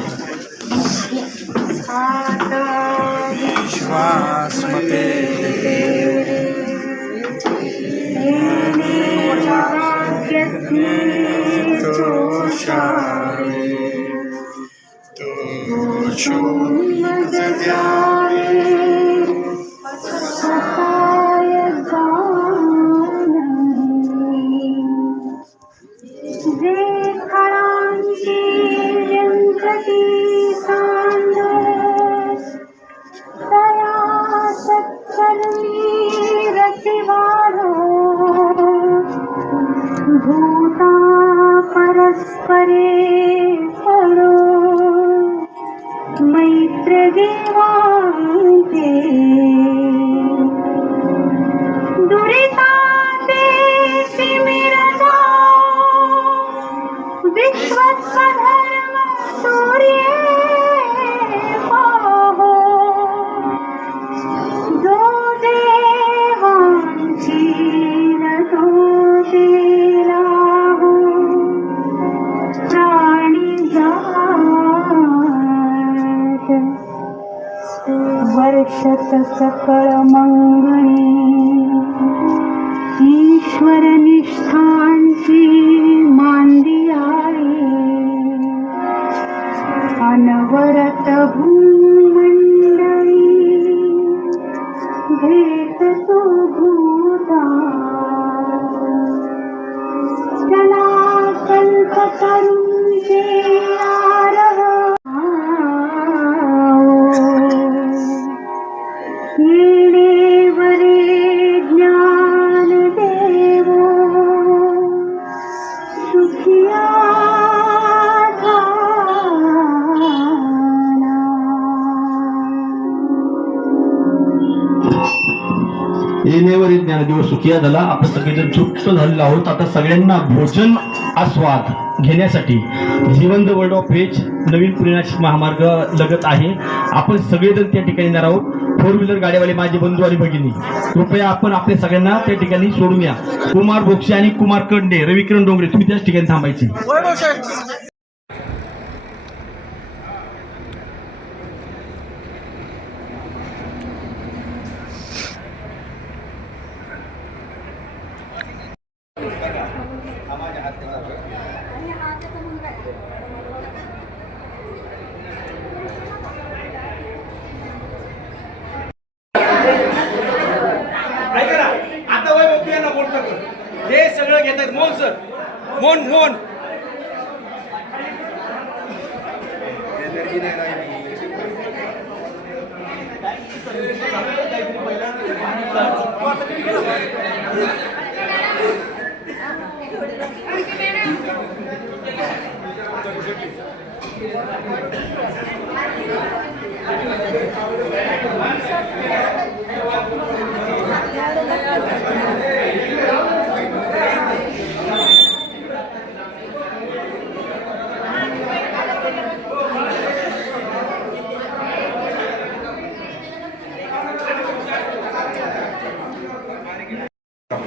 सकळ मंगणी ईश्वर निष्ठांची मांदी आहे. अनवरत भूमंडळी भेट तो भूता चला कल्प करून जे आरह येणेवरील ज्ञानदिवस सुखिया झाला. आपण सगळेजण तृप्त झालेलो आहोत. आता सगळ्यांना भोजन आस्वाद घेण्यासाठी जीवन द वर्ल्ड ऑफ व्हेज नवीन पुणे नाशिक महामार्ग लगत आहे. आपण सगळेजण त्या ठिकाणी येणार आहोत. फोर व्हीलर गाड्यावाले माझे बंधू आणि भगिनी, कृपया आपण आपल्या सगळ्यांना त्या ठिकाणी सोडून या. कुमार बोक्षे आणि कुमार कंडे, रविकिरण डोंगरे तुम्ही त्याच ठिकाणी थांबायचे. हे सगळं घेतात मोन सर, मोन मोन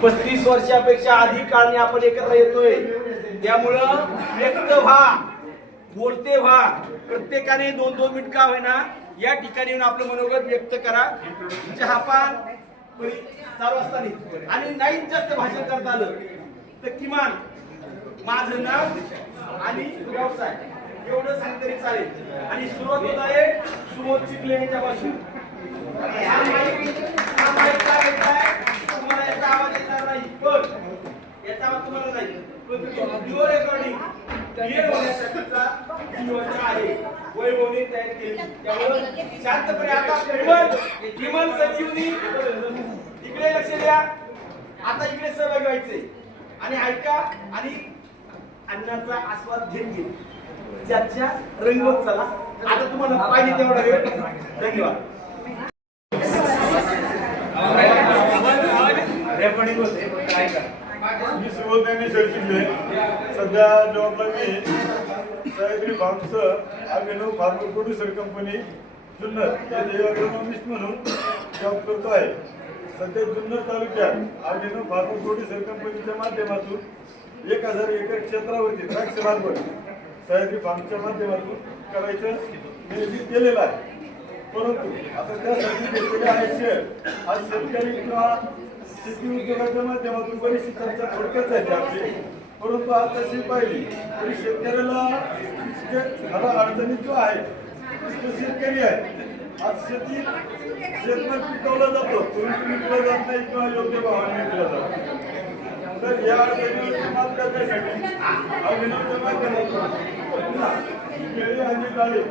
पस्तीस वर्षापेक्षा अधिक काळाने आपण एकत्र येतोय. त्यामुळं व्यक्त व्हा, बोलते व्हा. प्रत्येकाने 2-2 मिनिट का होईना या ठिकाणी येऊन आपलं मनोगत व्यक्त करा. चहापान 4 वाजता आणि नाही जास्त भाषण करता आलं तर किमान माझं नाव आणि व्यवसाय एवढं सांग तरी चालेल. आणि सुरुवात होत आहे सुमोद चिखले यांच्यापासून. तुम्हाला याचा आवाज येणार नाही, पण याचा नाव तुम्हाला नाही पण व्हिडिओ रेकॉर्डिंग क्लिअर होण्यासाठीचा योजना आहे वैभवने तयार केली. त्यामुळे शांतपणे आता विमल सचिवनी इकडे लक्ष द्या. आता इकडे सहभागी व्हायचे आणि ऐका आणि अन्नाचा आस्वाद घेत घे. चर्चा रंगवत चला. आता तुम्हाला पाहिजे तेवढा वेळ. धन्यवाद. मी सुबोध ज्ञानेश्वर शिंदे सध्या जॉबला मी सह्याद्री फार्मचं अभिनव फार्मर प्रोड्युसर कंपनी जुन्नर येथे अग्रोनॉमिस्ट म्हणून जॉब करतो आहे. सध्या जुन्नर तालुक्यात अभिनव फार्मर प्रोड्युसर कंपनीच्या माध्यमातून 1000 एकर क्षेत्रावरती द्राक्ष लागवड सह्याद्री फार्मच्या माध्यमातून करायचं नियोजित केलेलं आहे. परंतु आता त्यासाठी घेतलेले आहे शेअर आज शेतकरी किंवा शेती उद्योगाच्या माध्यमातून बरीचशी चर्चा थोडक्यात झाली आपली. परंतु आज तशी पाहिली तरी शेतकऱ्याला खरा अडचणीत जो आहे तो शेतकरी आहे. आज शेतमाल पिकवला जातो परंतु विकला जात नाही किंवा योग्य भावाने विकला जातो. तर या अडचणीवर मात करण्यासाठी अभिनवच्या माध्यमातून केळी आणि डाळिंब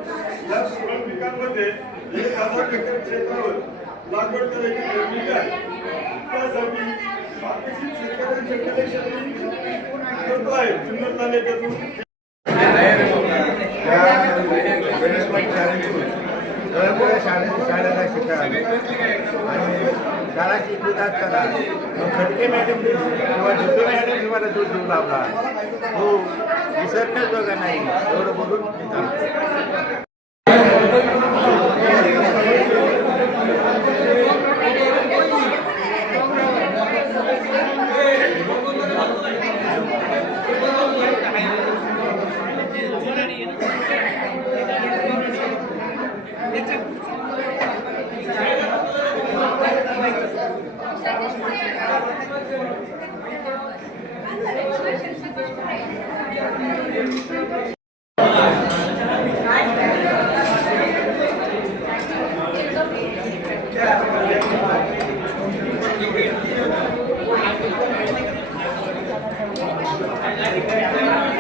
या फळ पिकांमध्ये 1000 एकर क्षेत्रावर लागवड करायची ठरलेली आहे. त्यासाठी मार्गशीर्ष शेतकऱ्यांच्या कलेक्शन करतो आहे जुन्नर तालुक्यातून. शाळेला शिकायला आणि शाळा शिकवत असताना खडके मॅडम किंवा डुबे मॅडम तुम्हाला दूध देऊ लावला हो विसरण्याच बघा नाही एवढं बोलून Thank you.